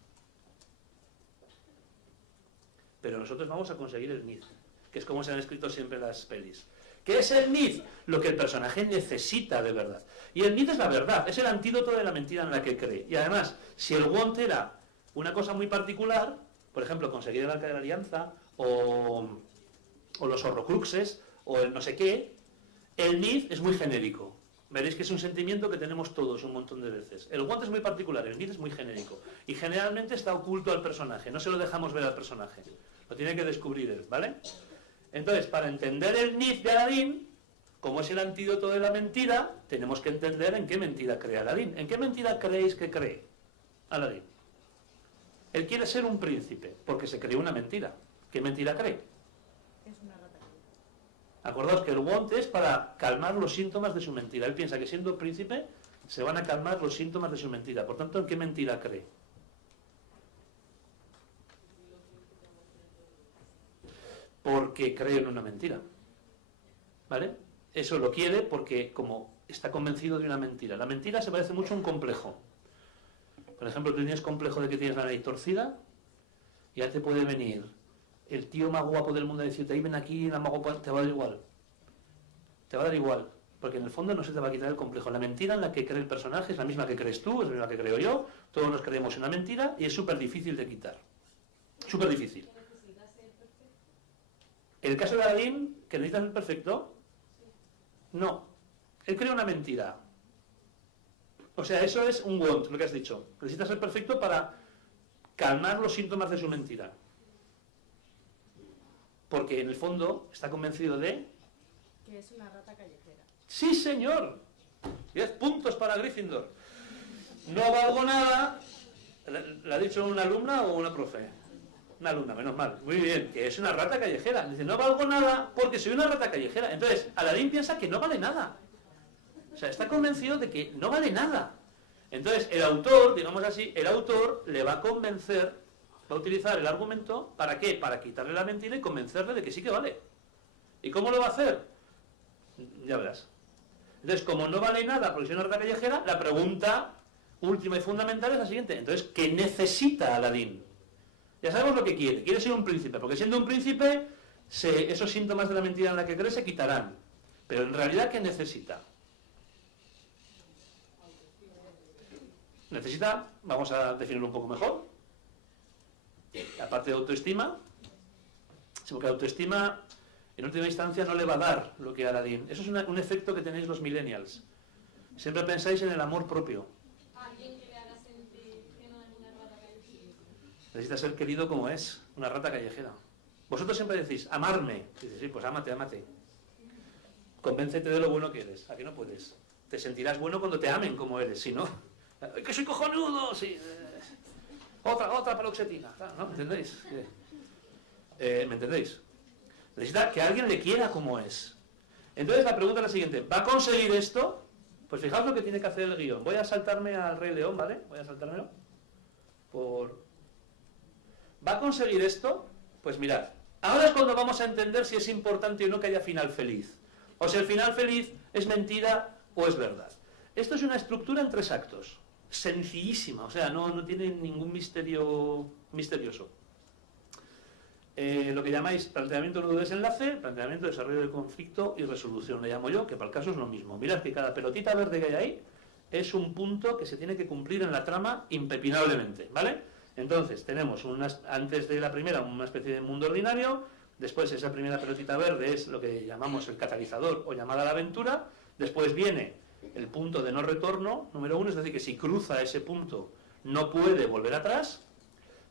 Pero nosotros vamos a conseguir el need, que es como se han escrito siempre las pelis. ¿Qué es el need? Lo que el personaje necesita de verdad. Y el need es la verdad, es el antídoto de la mentira en la que cree. Y además, si el want era una cosa muy particular, por ejemplo, conseguir el Arca de la Alianza, o los Horrocruxes, o el no sé qué, el need es muy genérico. Veréis que es un sentimiento que tenemos todos un montón de veces. El want es muy particular, el need es muy genérico. Y generalmente está oculto al personaje, no se lo dejamos ver al personaje. Lo tiene que descubrir él, ¿vale? Entonces, para entender el need de Aladín, como es el antídoto de la mentira, tenemos que entender en qué mentira cree Aladín. ¿En qué mentira creéis que cree Aladín? Él quiere ser un príncipe, porque se cree una mentira. ¿Qué mentira cree? Es una rata. Acordaos que el want es para calmar los síntomas de su mentira. Él piensa que siendo príncipe se van a calmar los síntomas de su mentira. Por tanto, ¿en qué mentira cree? Porque cree en una mentira. ¿Vale? Eso lo quiere porque como está convencido de una mentira. La mentira se parece mucho a un complejo. Por ejemplo, tú tienes complejo de que tienes la nariz torcida, y ya te puede venir el tío más guapo del mundo a decirte, ahí ven aquí, la más guapa, te va a dar igual. Te va a dar igual, porque en el fondo no se te va a quitar el complejo. La mentira en la que cree el personaje es la misma que crees tú, es la misma que creo yo, todos nos creemos en una mentira y es súper difícil de quitar. Súper difícil. ¿En el caso de Aladín, que necesitas ser perfecto? No. Él crea una mentira. O sea, eso es un want, lo que has dicho. Necesita ser perfecto para calmar los síntomas de su mentira. Porque en el fondo está convencido de... Que es una rata callejera. ¡Sí, señor! 10 puntos para Gryffindor. No valgo nada. ¿La ha dicho una alumna o una profe? Una alumna, menos mal. Muy bien, que es una rata callejera. Dice, no valgo nada porque soy una rata callejera. Entonces, Aladín piensa que no vale nada. O sea, está convencido de que no vale nada. Entonces, el autor, digamos así, el autor le va a convencer, va a utilizar el argumento, ¿para qué? Para quitarle la mentira y convencerle de que sí que vale. ¿Y cómo lo va a hacer? Ya verás. Entonces, como no vale nada porque soy una rata callejera, la pregunta última y fundamental es la siguiente. Entonces, ¿qué necesita Aladín? Ya sabemos lo que quiere. Quiere ser un príncipe, porque siendo un príncipe, esos síntomas de la mentira en la que cree se quitarán. Pero en realidad, ¿qué necesita? Necesita, vamos a definirlo un poco mejor, aparte de autoestima, porque la autoestima en última instancia no le va a dar lo que a Aladín. Eso es un efecto que tenéis los millennials. Siempre pensáis en el amor propio. Alguien que le haga sentir que no es una rata callejera. Necesita ser querido como es, una rata callejera. Vosotros siempre decís, amarme. Dices, sí, pues ámate, ámate. Convéncete de lo bueno que eres. ¿A qué no puedes? Te sentirás bueno cuando te amen como eres, si no, ¡Que soy cojonudo! Sí. Otra paroxetina, ¿no? ¿Me entendéis? ¿Me entendéis? Necesita que alguien le quiera como es. Entonces la pregunta es la siguiente. ¿Va a conseguir esto? Pues fijaos lo que tiene que hacer el guión. Voy a saltarme al Rey León, ¿vale? Voy a saltármelo. ¿Va a conseguir esto? Pues mirad. Ahora es cuando vamos a entender si es importante o no que haya final feliz. O si el final feliz es mentira o es verdad. Esto es una estructura en 3 actos. Sencillísima, o sea, no tiene ningún misterio misterioso. Lo que llamáis planteamiento nudo desenlace, planteamiento desarrollo del conflicto y resolución, le llamo yo, que para el caso es lo mismo. Mirad que cada pelotita verde que hay ahí es un punto que se tiene que cumplir en la trama impepinablemente, ¿vale? Entonces, tenemos antes de la primera una especie de mundo ordinario, después esa primera pelotita verde es lo que llamamos el catalizador o llamada a la aventura, después viene el punto de no retorno, número 1, es decir, que si cruza ese punto no puede volver atrás,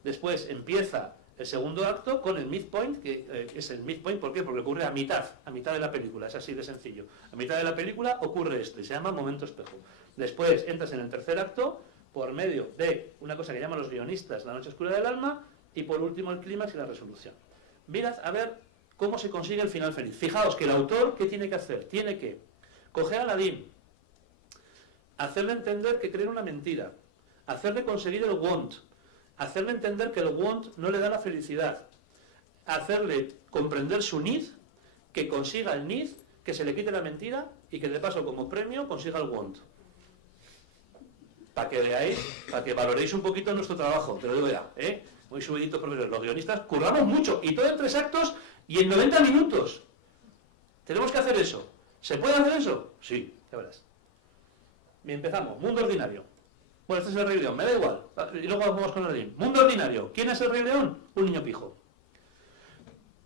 después empieza el segundo acto con el midpoint, que es el midpoint, ¿por qué? Porque ocurre a mitad de la película, es así de sencillo. A mitad de la película ocurre esto y se llama momento espejo. Después entras en el tercer acto por medio de una cosa que llaman los guionistas la noche oscura del alma y por último el clímax y la resolución. Mirad a ver cómo se consigue el final feliz. Fijaos que el autor, ¿qué tiene que hacer? Tiene que coger a Aladdin, hacerle entender que cree en una mentira, hacerle conseguir el want, hacerle entender que el want no le da la felicidad, hacerle comprender su need, que consiga el need, que se le quite la mentira y que de paso como premio consiga el want. Para que veáis, para que valoréis un poquito nuestro trabajo, te lo digo ya, muy subiditos profesores, los guionistas curramos mucho y todo en 3 actos y en 90 minutos. Tenemos que hacer eso. ¿Se puede hacer eso? Sí, ya verás. Bien, empezamos. Mundo ordinario. Bueno, este es el Rey León, me da igual. Y luego vamos con el Rey. Mundo ordinario. ¿Quién es el Rey León? Un niño pijo.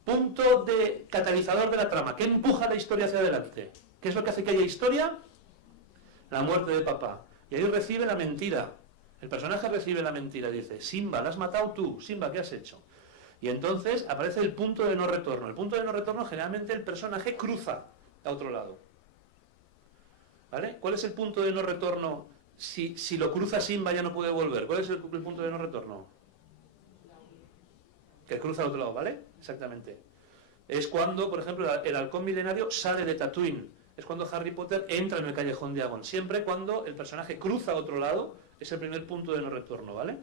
Punto de catalizador de la trama. ¿Qué empuja la historia hacia adelante? ¿Qué es lo que hace que haya historia? La muerte de papá. Y ahí recibe la mentira. El personaje recibe la mentira. Dice, Simba, la has matado tú. Simba, ¿qué has hecho? Y entonces aparece el punto de no retorno. El punto de no retorno, generalmente el personaje cruza a otro lado. ¿Vale? ¿Cuál es el punto de no retorno? Si lo cruza Simba ya no puede volver. ¿Cuál es el punto de no retorno? Que cruza al otro lado, ¿vale? Exactamente. Es cuando, por ejemplo, el halcón milenario sale de Tatooine. Es cuando Harry Potter entra en el callejón de Agón. Siempre cuando el personaje cruza a otro lado, es el primer punto de no retorno, ¿vale?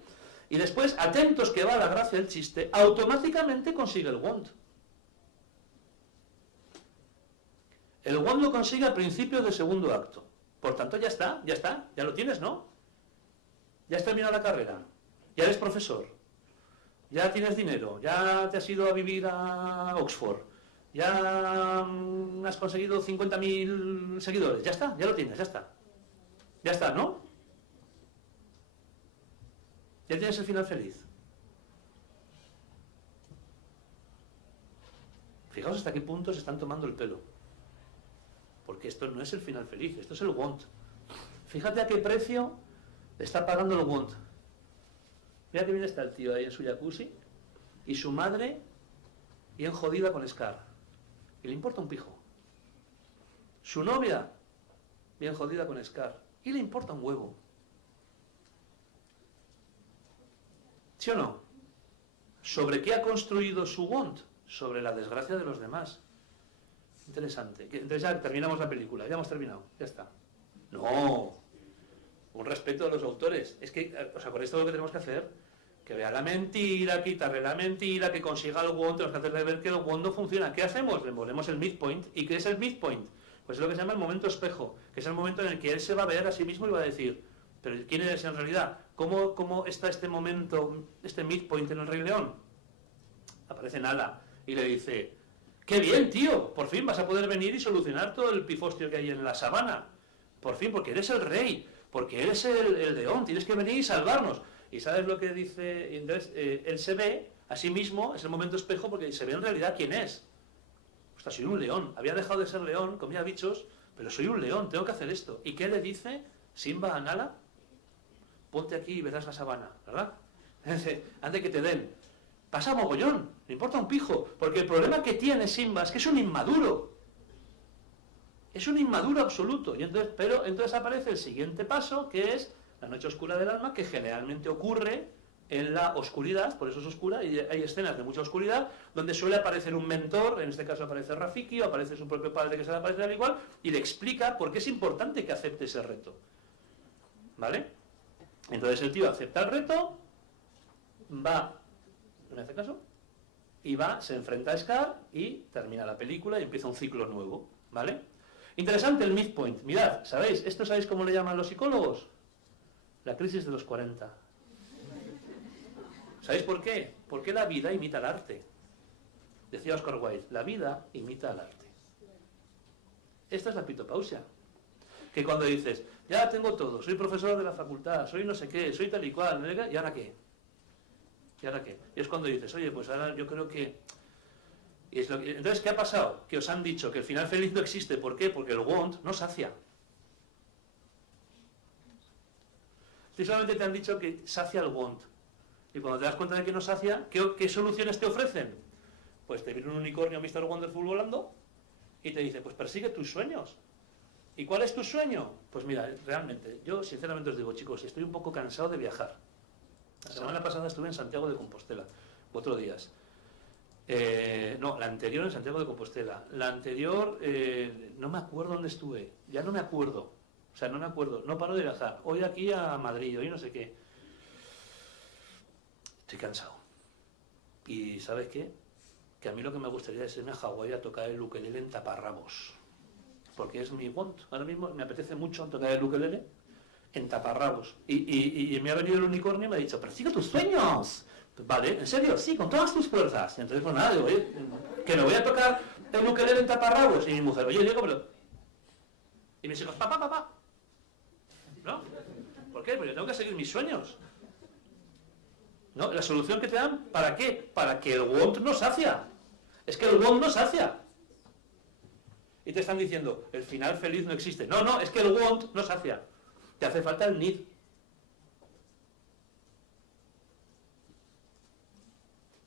Y después, atentos que va la gracia del chiste, automáticamente consigue el want. El want lo consigue al principio del segundo acto. Por tanto, ya está, ya lo tienes, ¿no? Ya has terminado la carrera, ya eres profesor, ya tienes dinero, ya te has ido a vivir a Oxford, ya has conseguido 50.000 seguidores, ya está, ya lo tienes, ya está, ¿no? Ya tienes el final feliz. Fijaos hasta qué punto se están tomando el pelo. Porque esto no es el final feliz, esto es el want. Fíjate a qué precio está pagando el want. Mira que bien está el tío ahí en su jacuzzi y su madre bien jodida con Scar. Y le importa un pijo. Su novia bien jodida con Scar. Y le importa un huevo. ¿Sí o no? ¿Sobre qué ha construido su want? Sobre la desgracia de los demás. Interesante. Entonces ya terminamos la película. Ya hemos terminado. Ya está. No. Un respeto a los autores. Es que, o sea, con esto lo que tenemos que hacer, que vea la mentira, quitarle la mentira, que consiga el want, tenemos que hacerle ver que el want no funciona. ¿Qué hacemos? Le ponemos el midpoint. ¿Y qué es el midpoint? Pues es lo que se llama el momento espejo, que es el momento en el que él se va a ver a sí mismo y va a decir, pero ¿quién eres en realidad? ¿Cómo está este momento, este midpoint en el Rey León? Aparece Nala y le dice, ¡qué bien, tío! Por fin vas a poder venir y solucionar todo el pifostio que hay en la sabana. Por fin, porque eres el rey, porque eres el león, tienes que venir y salvarnos. ¿Y sabes lo que dice? Entonces, él se ve a sí mismo, es el momento espejo, porque se ve en realidad quién es. Ostras, soy un león. Había dejado de ser león, comía bichos, pero soy un león, tengo que hacer esto. ¿Y qué le dice Simba a Nala? Ponte aquí y verás la sabana, ¿verdad? Antes que te den. Pasa mogollón, le importa un pijo, porque el problema que tiene Simba es que es un inmaduro. Es un inmaduro absoluto. Y entonces, pero entonces aparece el siguiente paso, que es La noche oscura del alma, que generalmente ocurre en la oscuridad, por eso es oscura, y hay escenas de mucha oscuridad, donde suele aparecer un mentor, en este caso aparece Rafiki, o aparece su propio padre que se le aparece al igual, y le explica por qué es importante que acepte ese reto. ¿Vale? Entonces el tío acepta el reto, va, en este caso, y va, se enfrenta a Scar, y termina la película y empieza un ciclo nuevo. ¿Vale? Interesante el midpoint. Mirad, ¿sabéis? ¿Esto sabéis cómo le llaman los psicólogos? La crisis de los 40. ¿Sabéis por qué? Porque la vida imita al arte. Decía Oscar Wilde, la vida imita al arte. Esta es la pitopausia. Que cuando dices, ya tengo todo, soy profesor de la facultad, soy no sé qué, soy tal y cual, ¿y ahora qué? ¿Y ahora qué? Y es cuando dices, oye, pues ahora yo creo que... Entonces, ¿qué ha pasado? Que os han dicho que el final feliz no existe. ¿Por qué? Porque el want no sacia. Si solamente te han dicho que sacia el want. Y cuando te das cuenta de que no sacia, ¿qué soluciones te ofrecen? Pues te viene un unicornio Mr. Wonderful volando y te dice, pues persigue tus sueños. ¿Y cuál es tu sueño? Pues mira, realmente, yo sinceramente os digo, chicos, estoy un poco cansado de viajar. La semana pasada estuve en Santiago de Compostela, 4 días. No, la anterior en Santiago de Compostela. La anterior, no me acuerdo dónde estuve. Ya no me acuerdo. O sea, no me acuerdo. No paro de viajar. Hoy aquí a Madrid, hoy no sé qué. Estoy cansado. Y ¿sabes qué? Que a mí lo que me gustaría es irme a Hawái a tocar el ukelele en taparrabos. Porque es mi want. Ahora mismo me apetece mucho tocar el ukelele en taparrabos. Y me ha venido el unicornio y me ha dicho, persigue tus sueños. Vale, ¿en serio? Sí, con todas tus fuerzas. Y entonces, pues nada, digo, oye, que me voy a tocar el ukelele en taparrabos. Y mi mujer, oye, Diego, pero... Y mis hijos, papá. ¿No? ¿Por qué? Porque tengo que seguir mis sueños. ¿No? La solución que te dan, ¿para qué? Para que el want no sacia. Es que el want no sacia. Y te están diciendo, el final feliz no existe. No, es que el want no sacia. Te hace falta el need.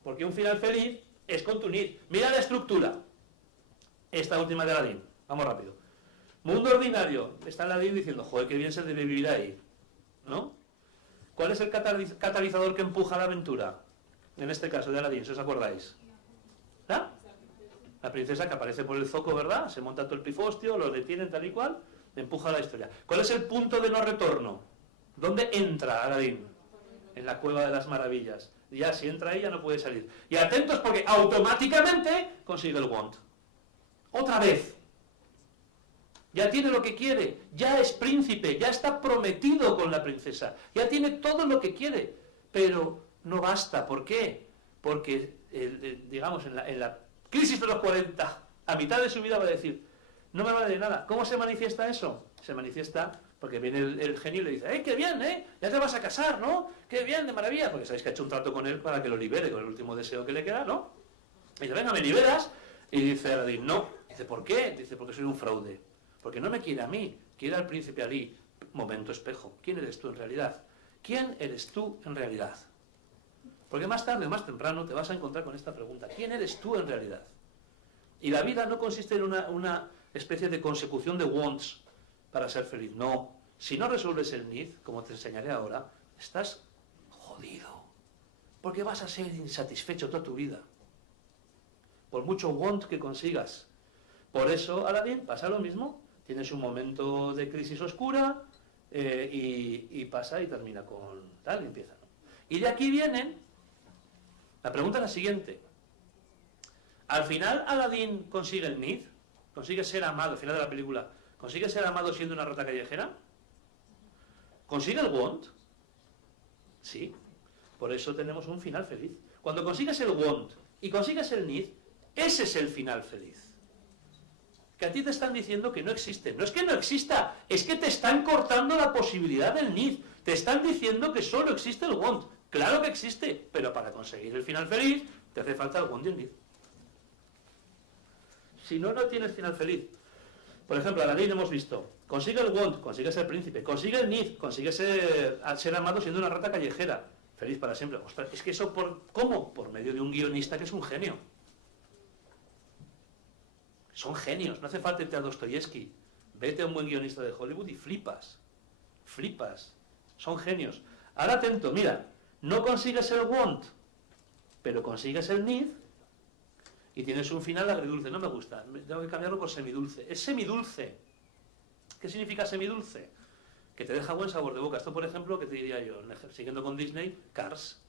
Porque un final feliz es con tu need. Mira la estructura. Esta última de Aladdin. Vamos rápido. Mundo ordinario. Está Aladdin diciendo, joder, qué bien se debe vivir ahí. ¿No? ¿Cuál es el catalizador que empuja la aventura? En este caso de Aladdin, si os acordáis. ¿Ah? La princesa que aparece por el zoco, ¿verdad? Se monta todo el pifostio, lo detienen tal y cual, empuja la historia. ¿Cuál es el punto de no retorno? ¿Dónde entra Aladdin? En la cueva de las maravillas. Ya, si entra ahí, ya no puede salir. Y atentos porque automáticamente consigue el want. Otra vez. Ya tiene lo que quiere. Ya es príncipe. Ya está prometido con la princesa. Ya tiene todo lo que quiere. Pero no basta. ¿Por qué? Porque, digamos, en la crisis de los 40, a mitad de su vida va a decir, no me vale de nada. ¿Cómo se manifiesta eso? Se manifiesta porque viene el genio y le dice, qué bien, ya te vas a casar, ¿no? Qué bien, de maravilla. Porque sabéis que ha hecho un trato con él para que lo libere con el último deseo que le queda, ¿no? Y dice, venga, ¿me liberas? Y dice Aladdin, no. Dice, ¿por qué? Dice, porque soy un fraude. Porque no me quiere a mí, quiere al príncipe Ali. Momento espejo. ¿Quién eres tú en realidad? ¿Quién eres tú en realidad? Porque más tarde o más temprano te vas a encontrar con esta pregunta. ¿Quién eres tú en realidad? Y la vida no consiste en una especie de consecución de wants para ser feliz. No. Si no resuelves el need, como te enseñaré ahora, estás jodido. Porque vas a ser insatisfecho toda tu vida. Por mucho want que consigas. Por eso, Aladdin, pasa lo mismo. Tienes un momento de crisis oscura y pasa y termina con tal y empieza, ¿no? Y de aquí vienen... La pregunta es la siguiente. Al final, Aladdin consigue el need, consigue ser amado, al final de la película, consigue ser amado siendo una rata callejera. ¿Consigue el want? Sí. Por eso tenemos un final feliz. Cuando consigues el want y consigues el need, ese es el final feliz. Que a ti te están diciendo que no existe. No es que no exista, es que te están cortando la posibilidad del need. Te están diciendo que solo existe el want. Claro que existe, pero para conseguir el final feliz te hace falta el want y el need. Si no, no tienes final feliz. Por ejemplo, Aladdin hemos visto, consigue el want, consigue ser príncipe, consigue el need, consigue ser amado siendo una rata callejera. Feliz para siempre. Ostras, es que eso, ¿cómo? Por medio de un guionista que es un genio. Son genios, no hace falta irte a Dostoyevsky. Vete a un buen guionista de Hollywood y flipas. Flipas. son genios. Ahora atento, mira, no consigues el want, pero consigues el need y tienes un final agridulce. No me gusta, tengo que cambiarlo por semidulce. Es semidulce. ¿Qué significa semidulce? Que te deja buen sabor de boca. Esto, por ejemplo, que te diría yo, siguiendo con Disney, Cars.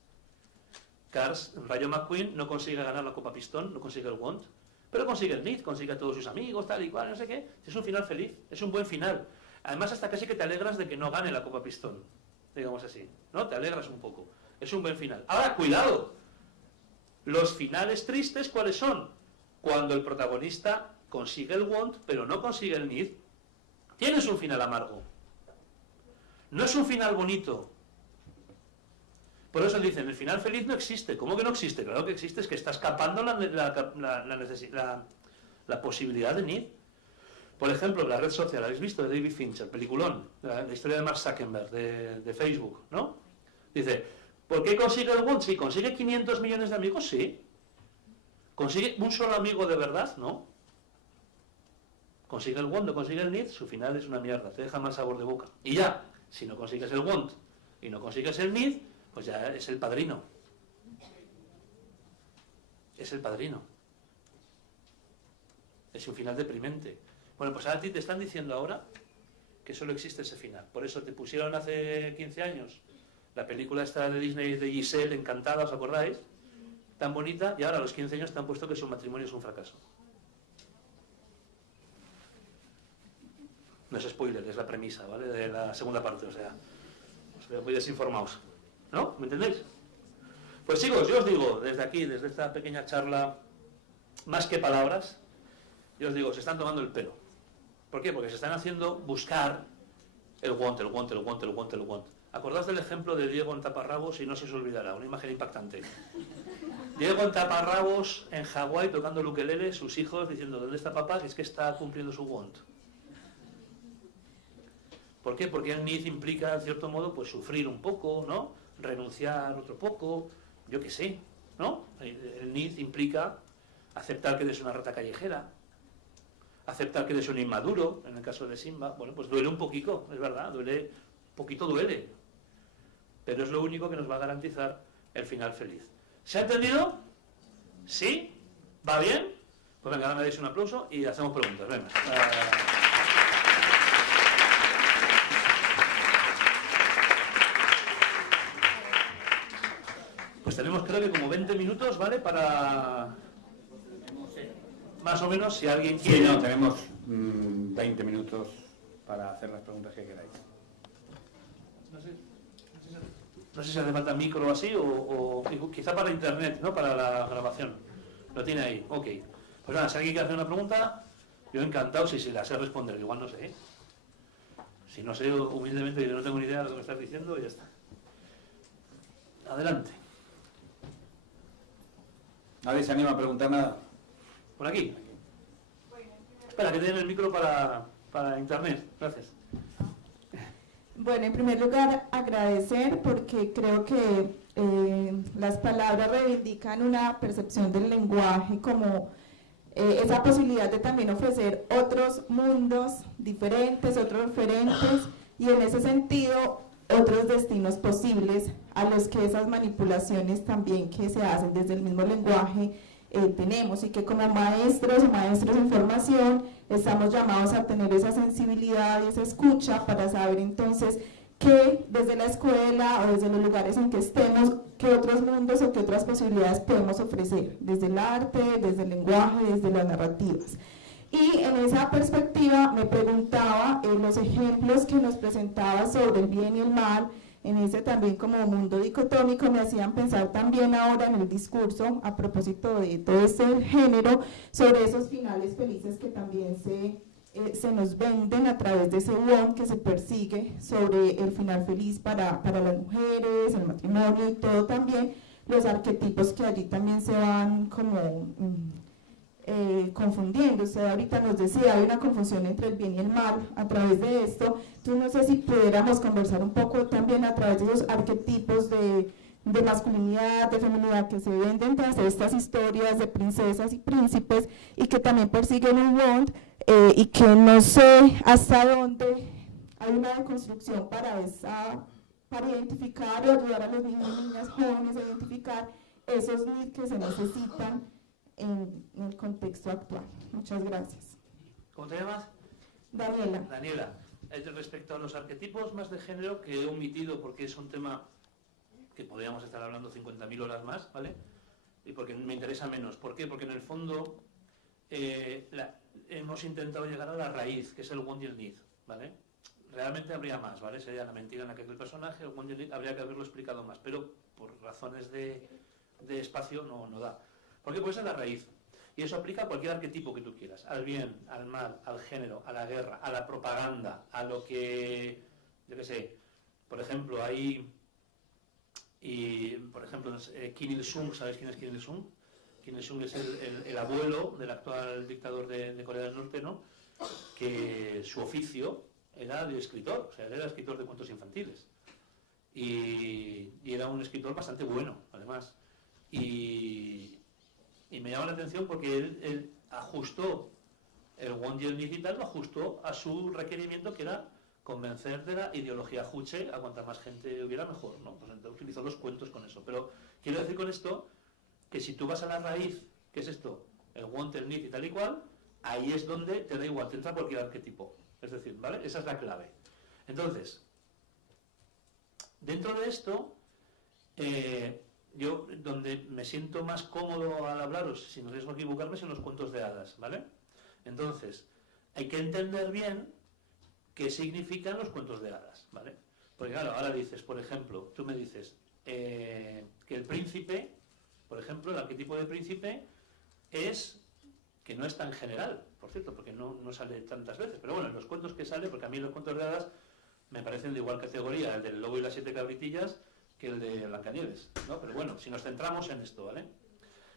Cars, Rayo McQueen no consigue ganar la Copa Pistón, no consigue el want, pero consigue el need, consigue a todos sus amigos, tal y cual, no sé qué. Es un final feliz, es un buen final. Además, hasta casi que te alegras de que no gane la Copa Pistón, digamos así, ¿no? Te alegras un poco. Es un buen final. Ahora, cuidado. Los finales tristes, ¿cuáles son? Cuando el protagonista consigue el want, pero no consigue el need. Tienes un final amargo. No es un final bonito. Por eso dicen, el final feliz no existe. ¿Cómo que no existe? Claro que existe, es que está escapando la posibilidad de need. Por ejemplo, la red social, ¿habéis visto? De David Fincher, peliculón, la historia de Mark Zuckerberg, de Facebook, ¿no? Dice, ¿por qué consigue el want? Sí, ¿consigue 500 millones de amigos? Sí. ¿Consigue un solo amigo de verdad? No. Consigue el want, no consigue el need, su final es una mierda, te deja mal sabor de boca. Y ya, si no consigues el want y no consigues el need, pues ya es el padrino. Es el padrino. Es un final deprimente. Bueno, pues a ti te están diciendo ahora que solo existe ese final. Por eso te pusieron hace 15 años la película esta de Disney de Giselle, Encantada, ¿os acordáis? Tan bonita, y ahora a los 15 años te han puesto que su matrimonio es un fracaso. No es spoiler, es la premisa, ¿vale? De la segunda parte, o sea, os veo muy desinformados. ¿No? ¿Me entendéis? Pues chicos, yo os digo, desde aquí, desde esta pequeña charla, más que palabras, yo os digo, se están tomando el pelo. ¿Por qué? Porque se están haciendo buscar el want, el want, el want, el want, el want. Acordaos del ejemplo de Diego en taparrabos y no se os olvidará, una imagen impactante. Diego en taparrabos en Hawái tocando el ukelele, sus hijos diciendo, ¿dónde está papá? Que es que está cumpliendo su want. ¿Por qué? Porque el need implica, en cierto modo, pues sufrir un poco, ¿no? Renunciar otro poco, yo qué sé, ¿no? El need implica aceptar que eres una rata callejera, aceptar que eres un inmaduro, en el caso de Simba. Bueno, pues duele un poquito, es verdad, duele, poquito duele, pero es lo único que nos va a garantizar el final feliz. ¿Se ha entendido? ¿Sí? ¿Va bien? Pues venga, ahora me dais un aplauso y hacemos preguntas, venga. Pues tenemos creo que como 20 minutos, ¿vale? Para... Más o menos, si alguien quiere... Sí, no, tenemos 20 minutos para hacer las preguntas que queráis. No sé si hace falta micro o así, o quizá para internet, ¿no? Para la grabación. Lo tiene ahí, ok. Pues nada, si alguien quiere hacer una pregunta, yo encantado, si la sé responder, igual no sé, ¿eh? Si no sé, humildemente, yo no tengo ni idea de lo que me estás diciendo, y ya está. Adelante. ¿Nadie se anima a preguntar nada? Por aquí. Espera, que te den el micro para internet. Gracias. Bueno, en primer lugar, agradecer porque creo que las palabras reivindican una percepción del lenguaje como esa posibilidad de también ofrecer otros mundos diferentes, otros referentes y en ese sentido otros destinos posibles a los que esas manipulaciones también que se hacen desde el mismo lenguaje tenemos y que como maestros o maestros en formación estamos llamados a tener esa sensibilidad y esa escucha para saber entonces que desde la escuela o desde los lugares en que estemos, qué otros mundos o qué otras posibilidades podemos ofrecer desde el arte, desde el lenguaje, desde las narrativas. Y en esa perspectiva me preguntaba los ejemplos que nos presentaba sobre el bien y el mal, en ese también como mundo dicotómico, me hacían pensar también ahora en el discurso, a propósito de todo este género, sobre esos finales felices que también se nos venden a través de ese want que se persigue sobre el final feliz para las mujeres, el matrimonio y todo también, los arquetipos que allí también se van como... confundiendo. Usted ahorita nos decía, hay una confusión entre el bien y el mal a través de esto. Entonces no sé si pudiéramos conversar un poco también a través de esos arquetipos de masculinidad, de feminidad que se venden tras estas historias de princesas y príncipes y que también persiguen un want y que no sé hasta dónde hay una deconstrucción para para identificar o ayudar a los niños y niñas jóvenes a identificar esos needs que se necesitan en el contexto actual. Muchas gracias. ¿Cómo te llamas? Daniela. Daniela, respecto a los arquetipos más de género, que he omitido porque es un tema que podríamos estar hablando 50.000 horas más, ¿vale? Y porque me interesa menos. ¿Por qué? Porque en el fondo hemos intentado llegar a la raíz, que es el want y el need, ¿vale? Realmente habría más, ¿vale? Sería la mentira en la que es el personaje, el want y el need, habría que haberlo explicado más, pero por razones de espacio no da. ¿Por qué? Pues es la raíz. Y eso aplica a cualquier arquetipo que tú quieras, al bien, al mal, al género, a la guerra, a la propaganda, a lo que, yo qué sé, por ejemplo, Kim Il-sung, ¿sabéis quién es Kim Il-sung? Kim Il-sung es el abuelo del actual dictador de Corea del Norte, ¿no? Que su oficio era de escritor, o sea, él era escritor de cuentos infantiles. Y era un escritor bastante bueno, además. Y me llama la atención porque él ajustó el want y el need y tal, lo ajustó a su requerimiento, que era convencer de la ideología juche a cuanta más gente hubiera mejor, ¿no? Pues entonces utilizó los cuentos con eso. Pero quiero decir con esto que si tú vas a la raíz, ¿qué es esto? El want, el need y tal y cual, ahí es donde te da igual, te entra cualquier arquetipo. Es decir, ¿vale? Esa es la clave. Entonces, dentro de esto, yo donde me siento más cómodo al hablaros, sin riesgo de equivocarme, son los cuentos de hadas, ¿vale? Entonces, hay que entender bien qué significan los cuentos de hadas, ¿vale? Porque claro, ahora dices, por ejemplo, tú me dices que el príncipe, por ejemplo, el arquetipo de príncipe es, que no es tan general, por cierto, porque no sale tantas veces, pero bueno, en los cuentos que sale, porque a mí los cuentos de hadas me parecen de igual categoría, el del lobo y las 7 cabritillas, que el de Blancanieves, ¿no? Pero bueno, si nos centramos en esto, ¿vale?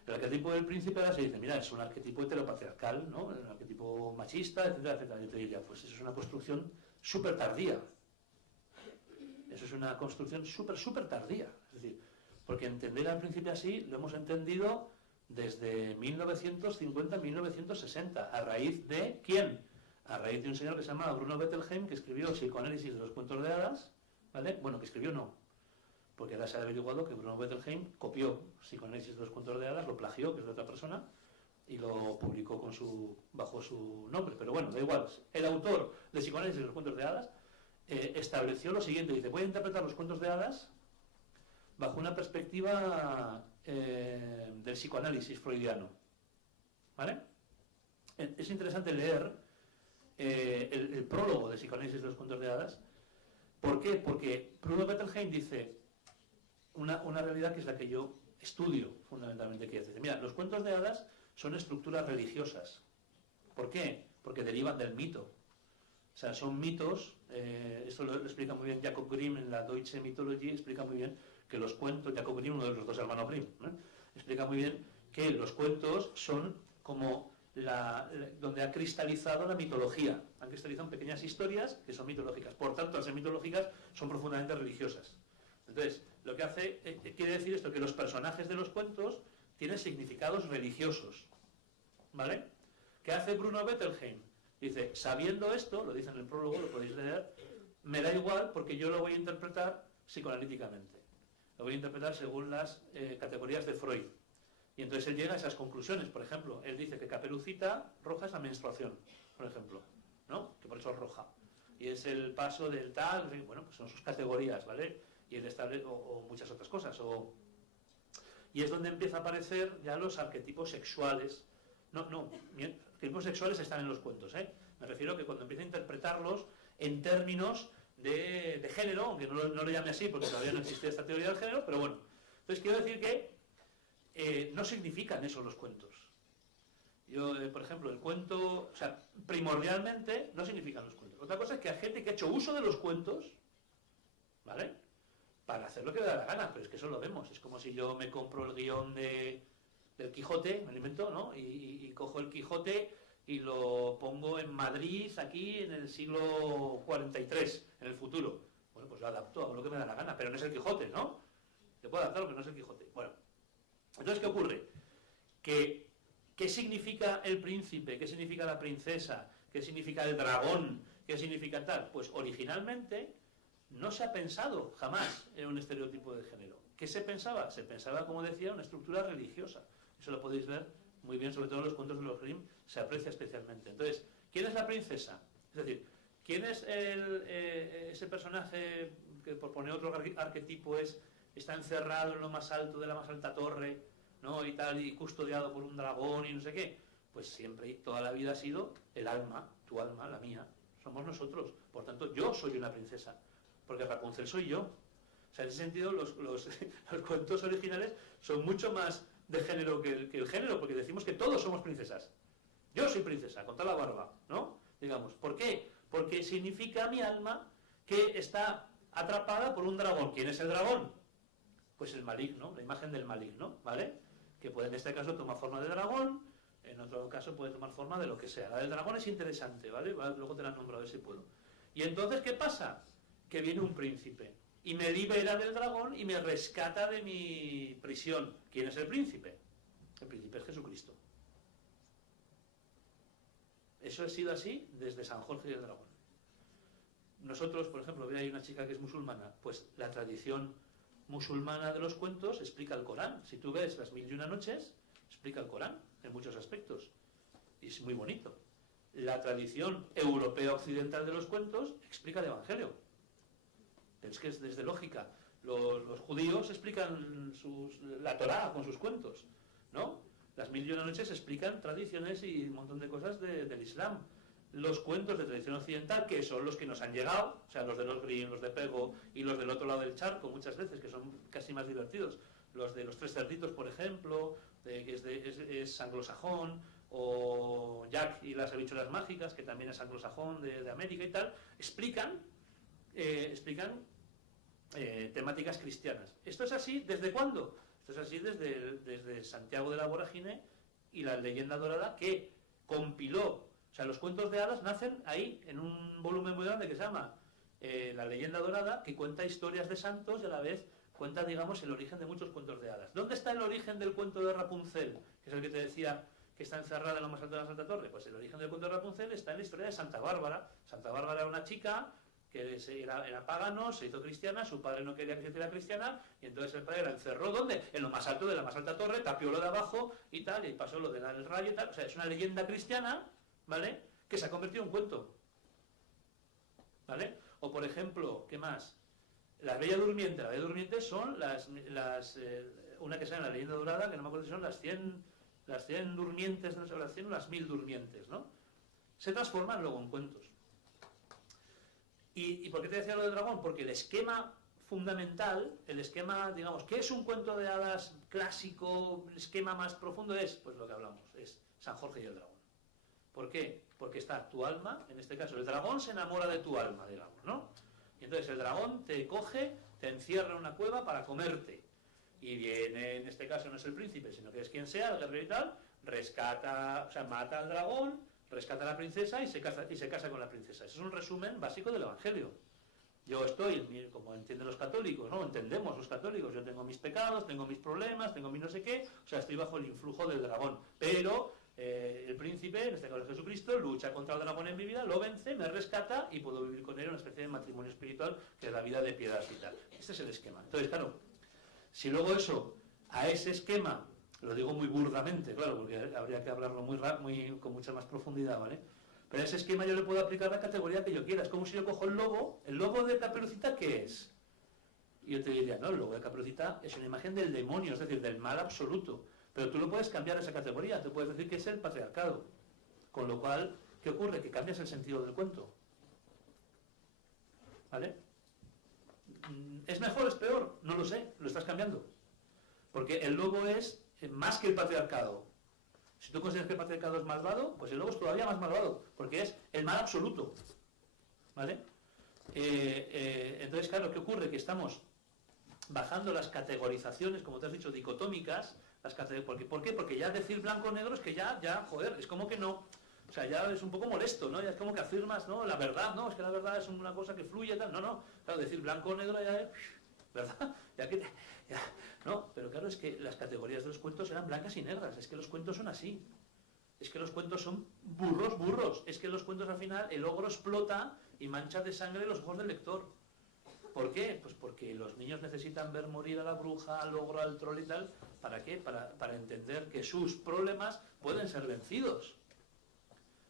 El arquetipo del príncipe ahora se dice, mira, es un arquetipo heteropatriarcal, ¿no? Un arquetipo machista, etcétera, etcétera. Yo te diría, pues eso es una construcción súper tardía. Eso es una construcción súper tardía. Es decir, porque entender al príncipe así lo hemos entendido desde 1950-1960. ¿A raíz de quién? A raíz de un señor que se llama Bruno Bettelheim, que escribió Psicoanálisis de los cuentos de hadas, ¿vale? Bueno, que escribió no, porque ahora se ha averiguado que Bruno Bettelheim copió Psicoanálisis de los cuentos de hadas, lo plagió, que es de otra persona, y lo publicó bajo su nombre. Pero bueno, da igual. El autor de Psicoanálisis de los cuentos de hadas estableció lo siguiente, dice, voy a interpretar los cuentos de hadas bajo una perspectiva del psicoanálisis freudiano, ¿vale? Es interesante leer el prólogo de Psicoanálisis de los cuentos de hadas. ¿Por qué? Porque Bruno Bettelheim dice una realidad que es la que yo estudio fundamentalmente, que dice, mira, los cuentos de hadas son estructuras religiosas. ¿Por qué? Porque derivan del mito. O sea, son mitos, esto lo explica muy bien Jacob Grimm en la Deutsche Mythologie, explica muy bien que los cuentos, Jacob Grimm, uno de los dos hermanos Grimm, explica muy bien que los cuentos son como donde ha cristalizado la mitología. Han cristalizado pequeñas historias que son mitológicas. Por tanto, al ser mitológicas, son profundamente religiosas. Entonces, lo que hace, quiere decir esto, que los personajes de los cuentos tienen significados religiosos. ¿Vale? ¿Qué hace Bruno Bettelheim? Dice, sabiendo esto, lo dice en el prólogo, lo podéis leer, me da igual porque yo lo voy a interpretar psicoanalíticamente. Lo voy a interpretar según las categorías de Freud. Y entonces él llega a esas conclusiones. Por ejemplo, él dice que Caperucita roja es la menstruación, por ejemplo, ¿no? Que por eso es roja. Y es el paso del tal, bueno, pues son sus categorías, ¿vale? Y él establece, o muchas otras cosas. Y es donde empieza a aparecer ya los arquetipos sexuales. Arquetipos sexuales están en los cuentos, ¿eh? Me refiero a que cuando empieza a interpretarlos en términos de género, aunque no lo llame así porque todavía no existía esta teoría del género, pero bueno. Entonces quiero decir que no significan eso los cuentos. Yo, por ejemplo, el cuento, o sea, primordialmente no significan los cuentos. Otra cosa es que hay gente que ha hecho uso de los cuentos, ¿vale? Para hacer lo que le da la gana, pero es que eso lo vemos. Es como si yo me compro el guión del Quijote, me lo invento, ¿no? Y cojo el Quijote y lo pongo en Madrid, aquí, en el siglo 43, en el futuro. Bueno, pues lo adapto, hago lo que me da la gana, pero no es el Quijote, ¿no? Se puede adaptar, pero no es el Quijote. Bueno, entonces, ¿qué ocurre? ¿Qué significa el príncipe? ¿Qué significa la princesa? ¿Qué significa el dragón? ¿Qué significa tal? Pues originalmente no se ha pensado jamás en un estereotipo de género. ¿Qué se pensaba? Se pensaba, como decía, una estructura religiosa. Eso lo podéis ver muy bien, sobre todo en los cuentos de los Grimm, se aprecia especialmente. Entonces, ¿quién es la princesa? Es decir, ¿quién es ese personaje que, por poner otro arquetipo, está encerrado en lo más alto de la más alta torre, ¿no? y tal, y custodiado por un dragón y no sé qué? Pues siempre y toda la vida ha sido el alma, tu alma, la mía, somos nosotros. Por tanto, yo soy una princesa, porque Rapunzel soy yo. O sea, en ese sentido, los cuentos originales son mucho más de género que el género, porque decimos que todos somos princesas. Yo soy princesa, con toda la barba, ¿no? Digamos, ¿por qué? Porque significa mi alma que está atrapada por un dragón. ¿Quién es el dragón? Pues el maligno, la imagen del maligno, ¿vale? Que puede en este caso tomar forma de dragón, en otro caso puede tomar forma de lo que sea. La del dragón es interesante, ¿vale? Luego te la nombro a ver si puedo. Y entonces, ¿qué pasa? Que viene un príncipe y me libera del dragón y me rescata de mi prisión. ¿Quién es el príncipe? El príncipe es Jesucristo. Eso ha sido así desde San Jorge y el dragón. Nosotros, por ejemplo, hay una chica que es musulmana, pues la tradición musulmana de los cuentos explica el Corán. Si tú ves las 1001 noches, explica el Corán en muchos aspectos. Y es muy bonito. La tradición europea occidental de los cuentos explica el Evangelio. Pero es que es desde lógica. Los judíos explican la Torá con sus cuentos, ¿no? Las 1001 noches explican tradiciones y un montón de cosas del Islam. Los cuentos de tradición occidental, que son los que nos han llegado, o sea, los de los Grimm, los de Pego y los del otro lado del charco, muchas veces, que son casi más divertidos. Los de los tres cerditos, por ejemplo, que es anglosajón, o Jack y las habichuelas mágicas, que también es anglosajón de América y tal, explican temáticas cristianas. ¿Esto es así desde cuándo? Esto es así desde Santiago de la Vorágine y la leyenda dorada, que compiló. O sea, los cuentos de hadas nacen ahí, en un volumen muy grande que se llama La leyenda dorada, que cuenta historias de santos y a la vez cuenta, digamos, el origen de muchos cuentos de hadas. ¿Dónde está el origen del cuento de Rapunzel? Que es el que te decía que está encerrada en lo más alto de la Santa Torre. Pues el origen del cuento de Rapunzel está en la historia de Santa Bárbara. Santa Bárbara era una chica que era pagano, se hizo cristiana, su padre no quería que se hiciera cristiana, y entonces el padre la encerró, ¿dónde? En lo más alto de la más alta torre, tapió lo de abajo y tal, y pasó lo del rayo y tal. O sea, es una leyenda cristiana, ¿vale?, que se ha convertido en un cuento, ¿vale? O por ejemplo, ¿qué más? La Bella Durmiente. La Bella Durmiente son una que se llama la leyenda dorada, que no me acuerdo si son las 100 durmientes, no sé, las 100 o las 1000 durmientes, ¿no? Se transforman luego en cuentos. ¿Y por qué te decía lo del dragón? Porque el esquema fundamental, el esquema, digamos, ¿qué es un cuento de hadas clásico, el esquema más profundo? Es, pues lo que hablamos, es San Jorge y el dragón. ¿Por qué? Porque está tu alma, en este caso el dragón se enamora de tu alma, digamos, ¿no? Y entonces el dragón te coge, te encierra en una cueva para comerte. Y viene, en este caso no es el príncipe, sino que es quien sea, el guerrero y tal, rescata, o sea, mata al dragón, rescata a la princesa y se casa con la princesa. Eso es un resumen básico del Evangelio. Yo estoy, como entienden los católicos, ¿no? Entendemos los católicos, yo tengo mis pecados, tengo mis problemas, tengo mi no sé qué, o sea, estoy bajo el influjo del dragón. Pero el príncipe, en este caso Jesucristo, lucha contra el dragón en mi vida, lo vence, me rescata y puedo vivir con él una especie de matrimonio espiritual, que es la vida de piedad y tal. Este es el esquema. Entonces, claro, si luego eso, a ese esquema, lo digo muy burdamente, claro, porque habría que hablarlo con mucha más profundidad, ¿vale? Pero a ese esquema yo le puedo aplicar la categoría que yo quiera. Es como si yo cojo el lobo de Caperucita, ¿qué es? Y yo te diría, no, el lobo de Caperucita es una imagen del demonio, es decir, del mal absoluto. Pero tú lo puedes cambiar a esa categoría, te puedes decir que es el patriarcado. Con lo cual, ¿qué ocurre? Que cambias el sentido del cuento. ¿Vale? ¿Es mejor, es peor? No lo sé, lo estás cambiando. Porque el lobo es más que el patriarcado. Si tú consideras que el patriarcado es malvado, pues el lobo es todavía más malvado, porque es el mal absoluto. ¿Vale? Entonces, claro, ¿qué ocurre? Que estamos bajando las categorizaciones, como te has dicho, dicotómicas. ¿Por qué? Porque ya decir blanco o negro es que ya, joder, es como que no. O sea, ya es un poco molesto, ¿no? Ya es como que afirmas, ¿no? La verdad, ¿no? Es que la verdad es una cosa que fluye, tal. No. Claro, decir blanco o negro ya es... ¿Verdad? No, pero claro, es que las categorías de los cuentos eran blancas y negras. Es que los cuentos son así. Es que los cuentos son burros. Es que los cuentos al final, el ogro explota y mancha de sangre los ojos del lector. ¿Por qué? Pues porque los niños necesitan ver morir a la bruja, al ogro, al troll y tal. ¿Para qué? Para entender que sus problemas pueden ser vencidos.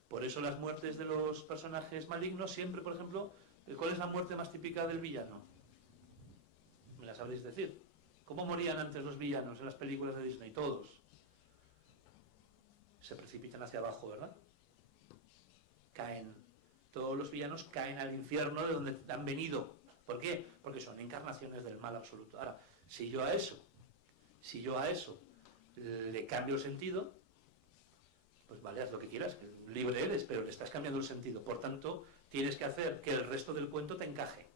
Por eso las muertes de los personajes malignos siempre, por ejemplo, ¿cuál es la muerte más típica del villano? Me la sabréis decir. ¿Cómo morían antes los villanos en las películas de Disney? Todos. Se precipitan hacia abajo, ¿verdad? Caen. Todos los villanos caen al infierno de donde han venido. ¿Por qué? Porque son encarnaciones del mal absoluto. Ahora, si yo a eso le cambio el sentido, pues vale, haz lo que quieras, libre eres, pero le estás cambiando el sentido. Por tanto, tienes que hacer que el resto del cuento te encaje.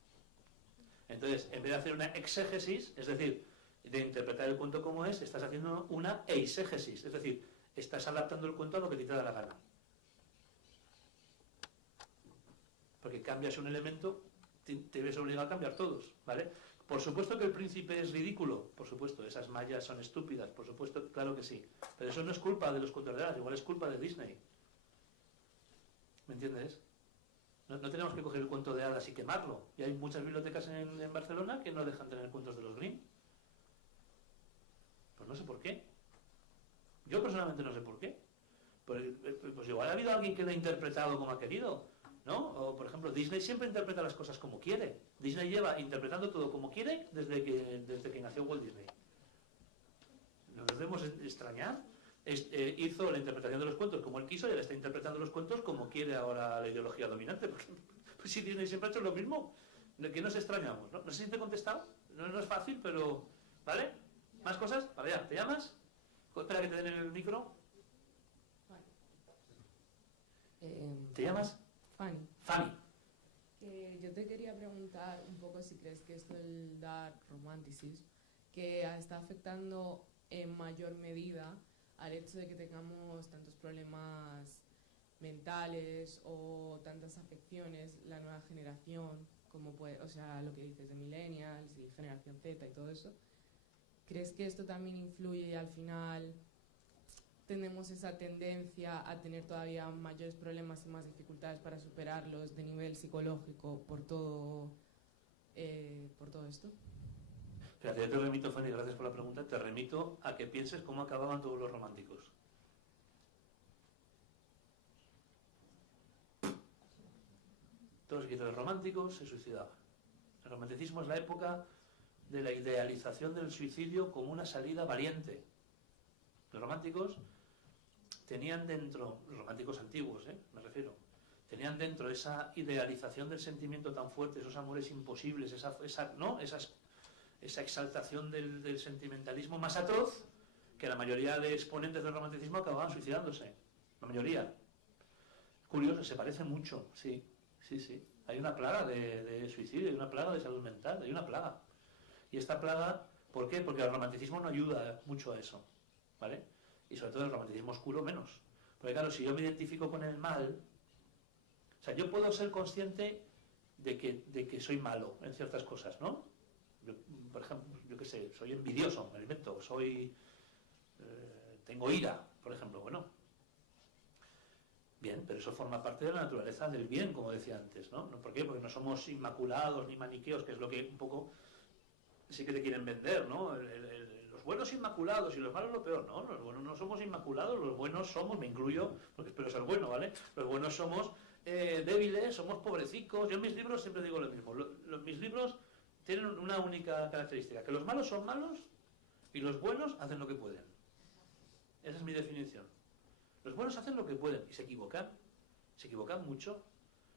Entonces, en vez de hacer una exégesis, es decir, de interpretar el cuento como es, estás haciendo una eisegesis, es decir, estás adaptando el cuento a lo que te da la gana. Porque cambias un elemento, te ves obligado a cambiar todos, ¿vale? Por supuesto que el príncipe es ridículo, por supuesto, esas mallas son estúpidas, por supuesto, claro que sí. Pero eso no es culpa de los cuentos de hadas, igual es culpa de Disney. ¿Me entiendes? No tenemos que coger el cuento de hadas y quemarlo. Y hay muchas bibliotecas en Barcelona que no dejan tener cuentos de los Grimm. Pues no sé por qué. Yo personalmente no sé por qué. Pues igual ha habido alguien que lo ha interpretado como ha querido, ¿no? O, por ejemplo, Disney siempre interpreta las cosas como quiere. Disney lleva interpretando todo como quiere desde que nació Walt Disney. ¿Nos debemos extrañar? Hizo la interpretación de los cuentos como él quiso y ahora está interpretando los cuentos como quiere ahora la ideología dominante. Porque pues si Disney siempre ha hecho lo mismo, de que nos extrañamos, ¿no? No sé si te he contestado, no es fácil, pero... ¿Vale? ¿Más cosas? Vale, ya, ¿te llamas? Espera que te den el micro. ¿Te llamas? Fanny. Fanny. Yo te quería preguntar un poco si crees que esto del dark romanticism que está afectando en mayor medida al hecho de que tengamos tantos problemas mentales o tantas afecciones la nueva generación, como puede, o sea, lo que dices de millennials y generación Z y todo eso. ¿Crees que esto también influye y al final tenemos esa tendencia a tener todavía mayores problemas y más dificultades para superarlos de nivel psicológico por todo esto? Fíjate, yo te remito, Fanny, gracias por la pregunta, te remito a que pienses cómo acababan todos los románticos. Todos los escritores románticos se suicidaban. El romanticismo es la época de la idealización del suicidio como una salida valiente. Los románticos tenían dentro, los románticos antiguos, me refiero, tenían dentro esa idealización del sentimiento tan fuerte, esos amores imposibles, esa exaltación del sentimentalismo más atroz, que la mayoría de exponentes del romanticismo acababan suicidándose. La mayoría. Curioso, se parece mucho, sí. Hay una plaga de suicidio, hay una plaga de salud mental, hay una plaga. Y esta plaga, ¿por qué? Porque el romanticismo no ayuda mucho a eso, ¿vale? Y sobre todo el romanticismo oscuro menos. Porque claro, si yo me identifico con el mal, o sea, yo puedo ser consciente de que soy malo en ciertas cosas, ¿no? Yo, por ejemplo, yo qué sé, soy envidioso, me lo invento, tengo ira, por ejemplo, bueno. Bien, pero eso forma parte de la naturaleza del bien, como decía antes, ¿no? ¿Por qué? Porque no somos inmaculados ni maniqueos, que es lo que un poco sí que te quieren vender, ¿no? Los buenos inmaculados y los malos lo peor, ¿no? Los buenos no somos inmaculados, los buenos somos, me incluyo, porque espero ser bueno, ¿vale? Los buenos somos débiles, somos pobrecicos. Yo en mis libros siempre digo lo mismo. Mis libros tienen una única característica, que los malos son malos y los buenos hacen lo que pueden. Esa es mi definición. Los buenos hacen lo que pueden y se equivocan mucho,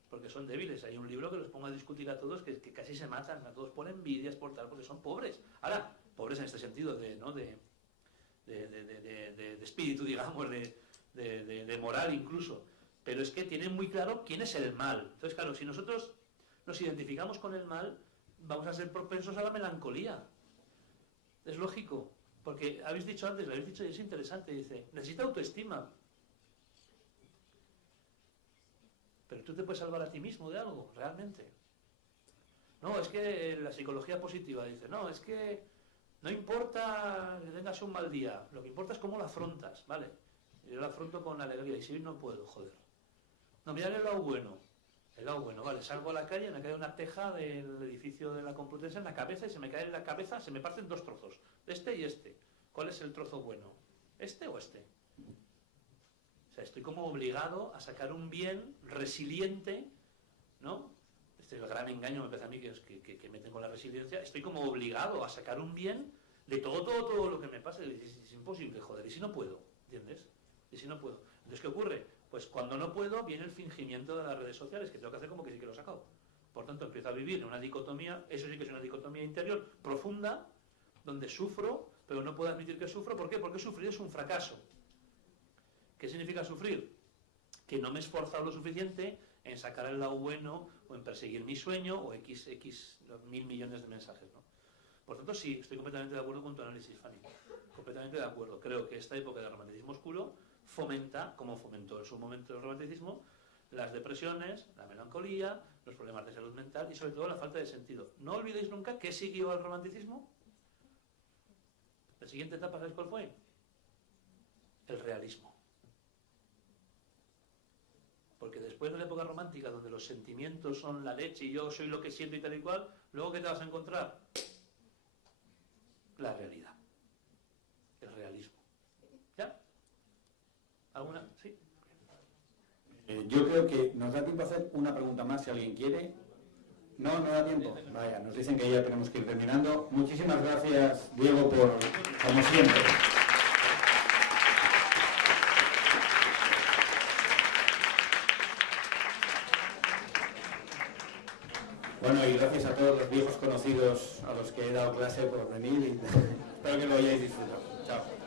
porque son débiles. Hay un libro que los pongo a discutir a todos que casi se matan, a todos por envidias, por tal, porque son pobres. Ahora, pobres en este sentido de espíritu, digamos, de moral incluso. Pero es que tienen muy claro quién es el mal. Entonces, claro, si nosotros nos identificamos con el mal, vamos a ser propensos a la melancolía. Es lógico, porque habéis dicho antes, lo habéis dicho y es interesante, dice, necesita autoestima. Pero tú te puedes salvar a ti mismo de algo, realmente. No, es que la psicología positiva dice, no, es que no importa que tengas un mal día, lo que importa es cómo lo afrontas, ¿vale? Yo lo afronto con alegría, y si hoy no puedo, joder. No, mirad el lado bueno. El lado bueno, vale, salgo a la calle, me cae una teja del edificio de la Complutense en la cabeza y se me cae en la cabeza, se me parten dos trozos, este y este. ¿Cuál es el trozo bueno? ¿Este o este? O sea, estoy como obligado a sacar un bien resiliente, ¿no? Este es el gran engaño, me parece a mí, que me tengo la resiliencia. Estoy como obligado a sacar un bien de todo lo que me pasa. Es imposible, joder, ¿y si no puedo? ¿Entiendes? ¿Y si no puedo? Entonces, ¿qué ocurre? Pues cuando no puedo, viene el fingimiento de las redes sociales, que tengo que hacer como que sí que lo he sacado. Por tanto, empiezo a vivir en una dicotomía, eso sí que es una dicotomía interior profunda, donde sufro, pero no puedo admitir que sufro. ¿Por qué? Porque sufrir es un fracaso. ¿Qué significa sufrir? Que no me he esforzado lo suficiente en sacar el lado bueno, o en perseguir mi sueño, o x 1000 millones de mensajes, ¿no? Por tanto, sí, estoy completamente de acuerdo con tu análisis, Fanny. Completamente de acuerdo. Creo que esta época del romanticismo oscuro fomenta, como fomentó en su momento el romanticismo, las depresiones, la melancolía, los problemas de salud mental y sobre todo la falta de sentido. No olvidéis nunca que siguió al romanticismo. La siguiente etapa, ¿sabéis cuál fue? El realismo. Porque después de la época romántica, donde los sentimientos son la leche y yo soy lo que siento y tal y cual, luego ¿qué te vas a encontrar? La realidad. El realismo. ¿Ya? ¿Alguna? ¿Sí? Yo creo que nos da tiempo a hacer una pregunta más si alguien quiere. No, no da tiempo. Vaya, nos dicen que ya tenemos que ir terminando. Muchísimas gracias, Diego, como siempre. Bueno, y gracias a todos los viejos conocidos a los que he dado clase por venir y espero que lo hayáis disfrutado. Chao.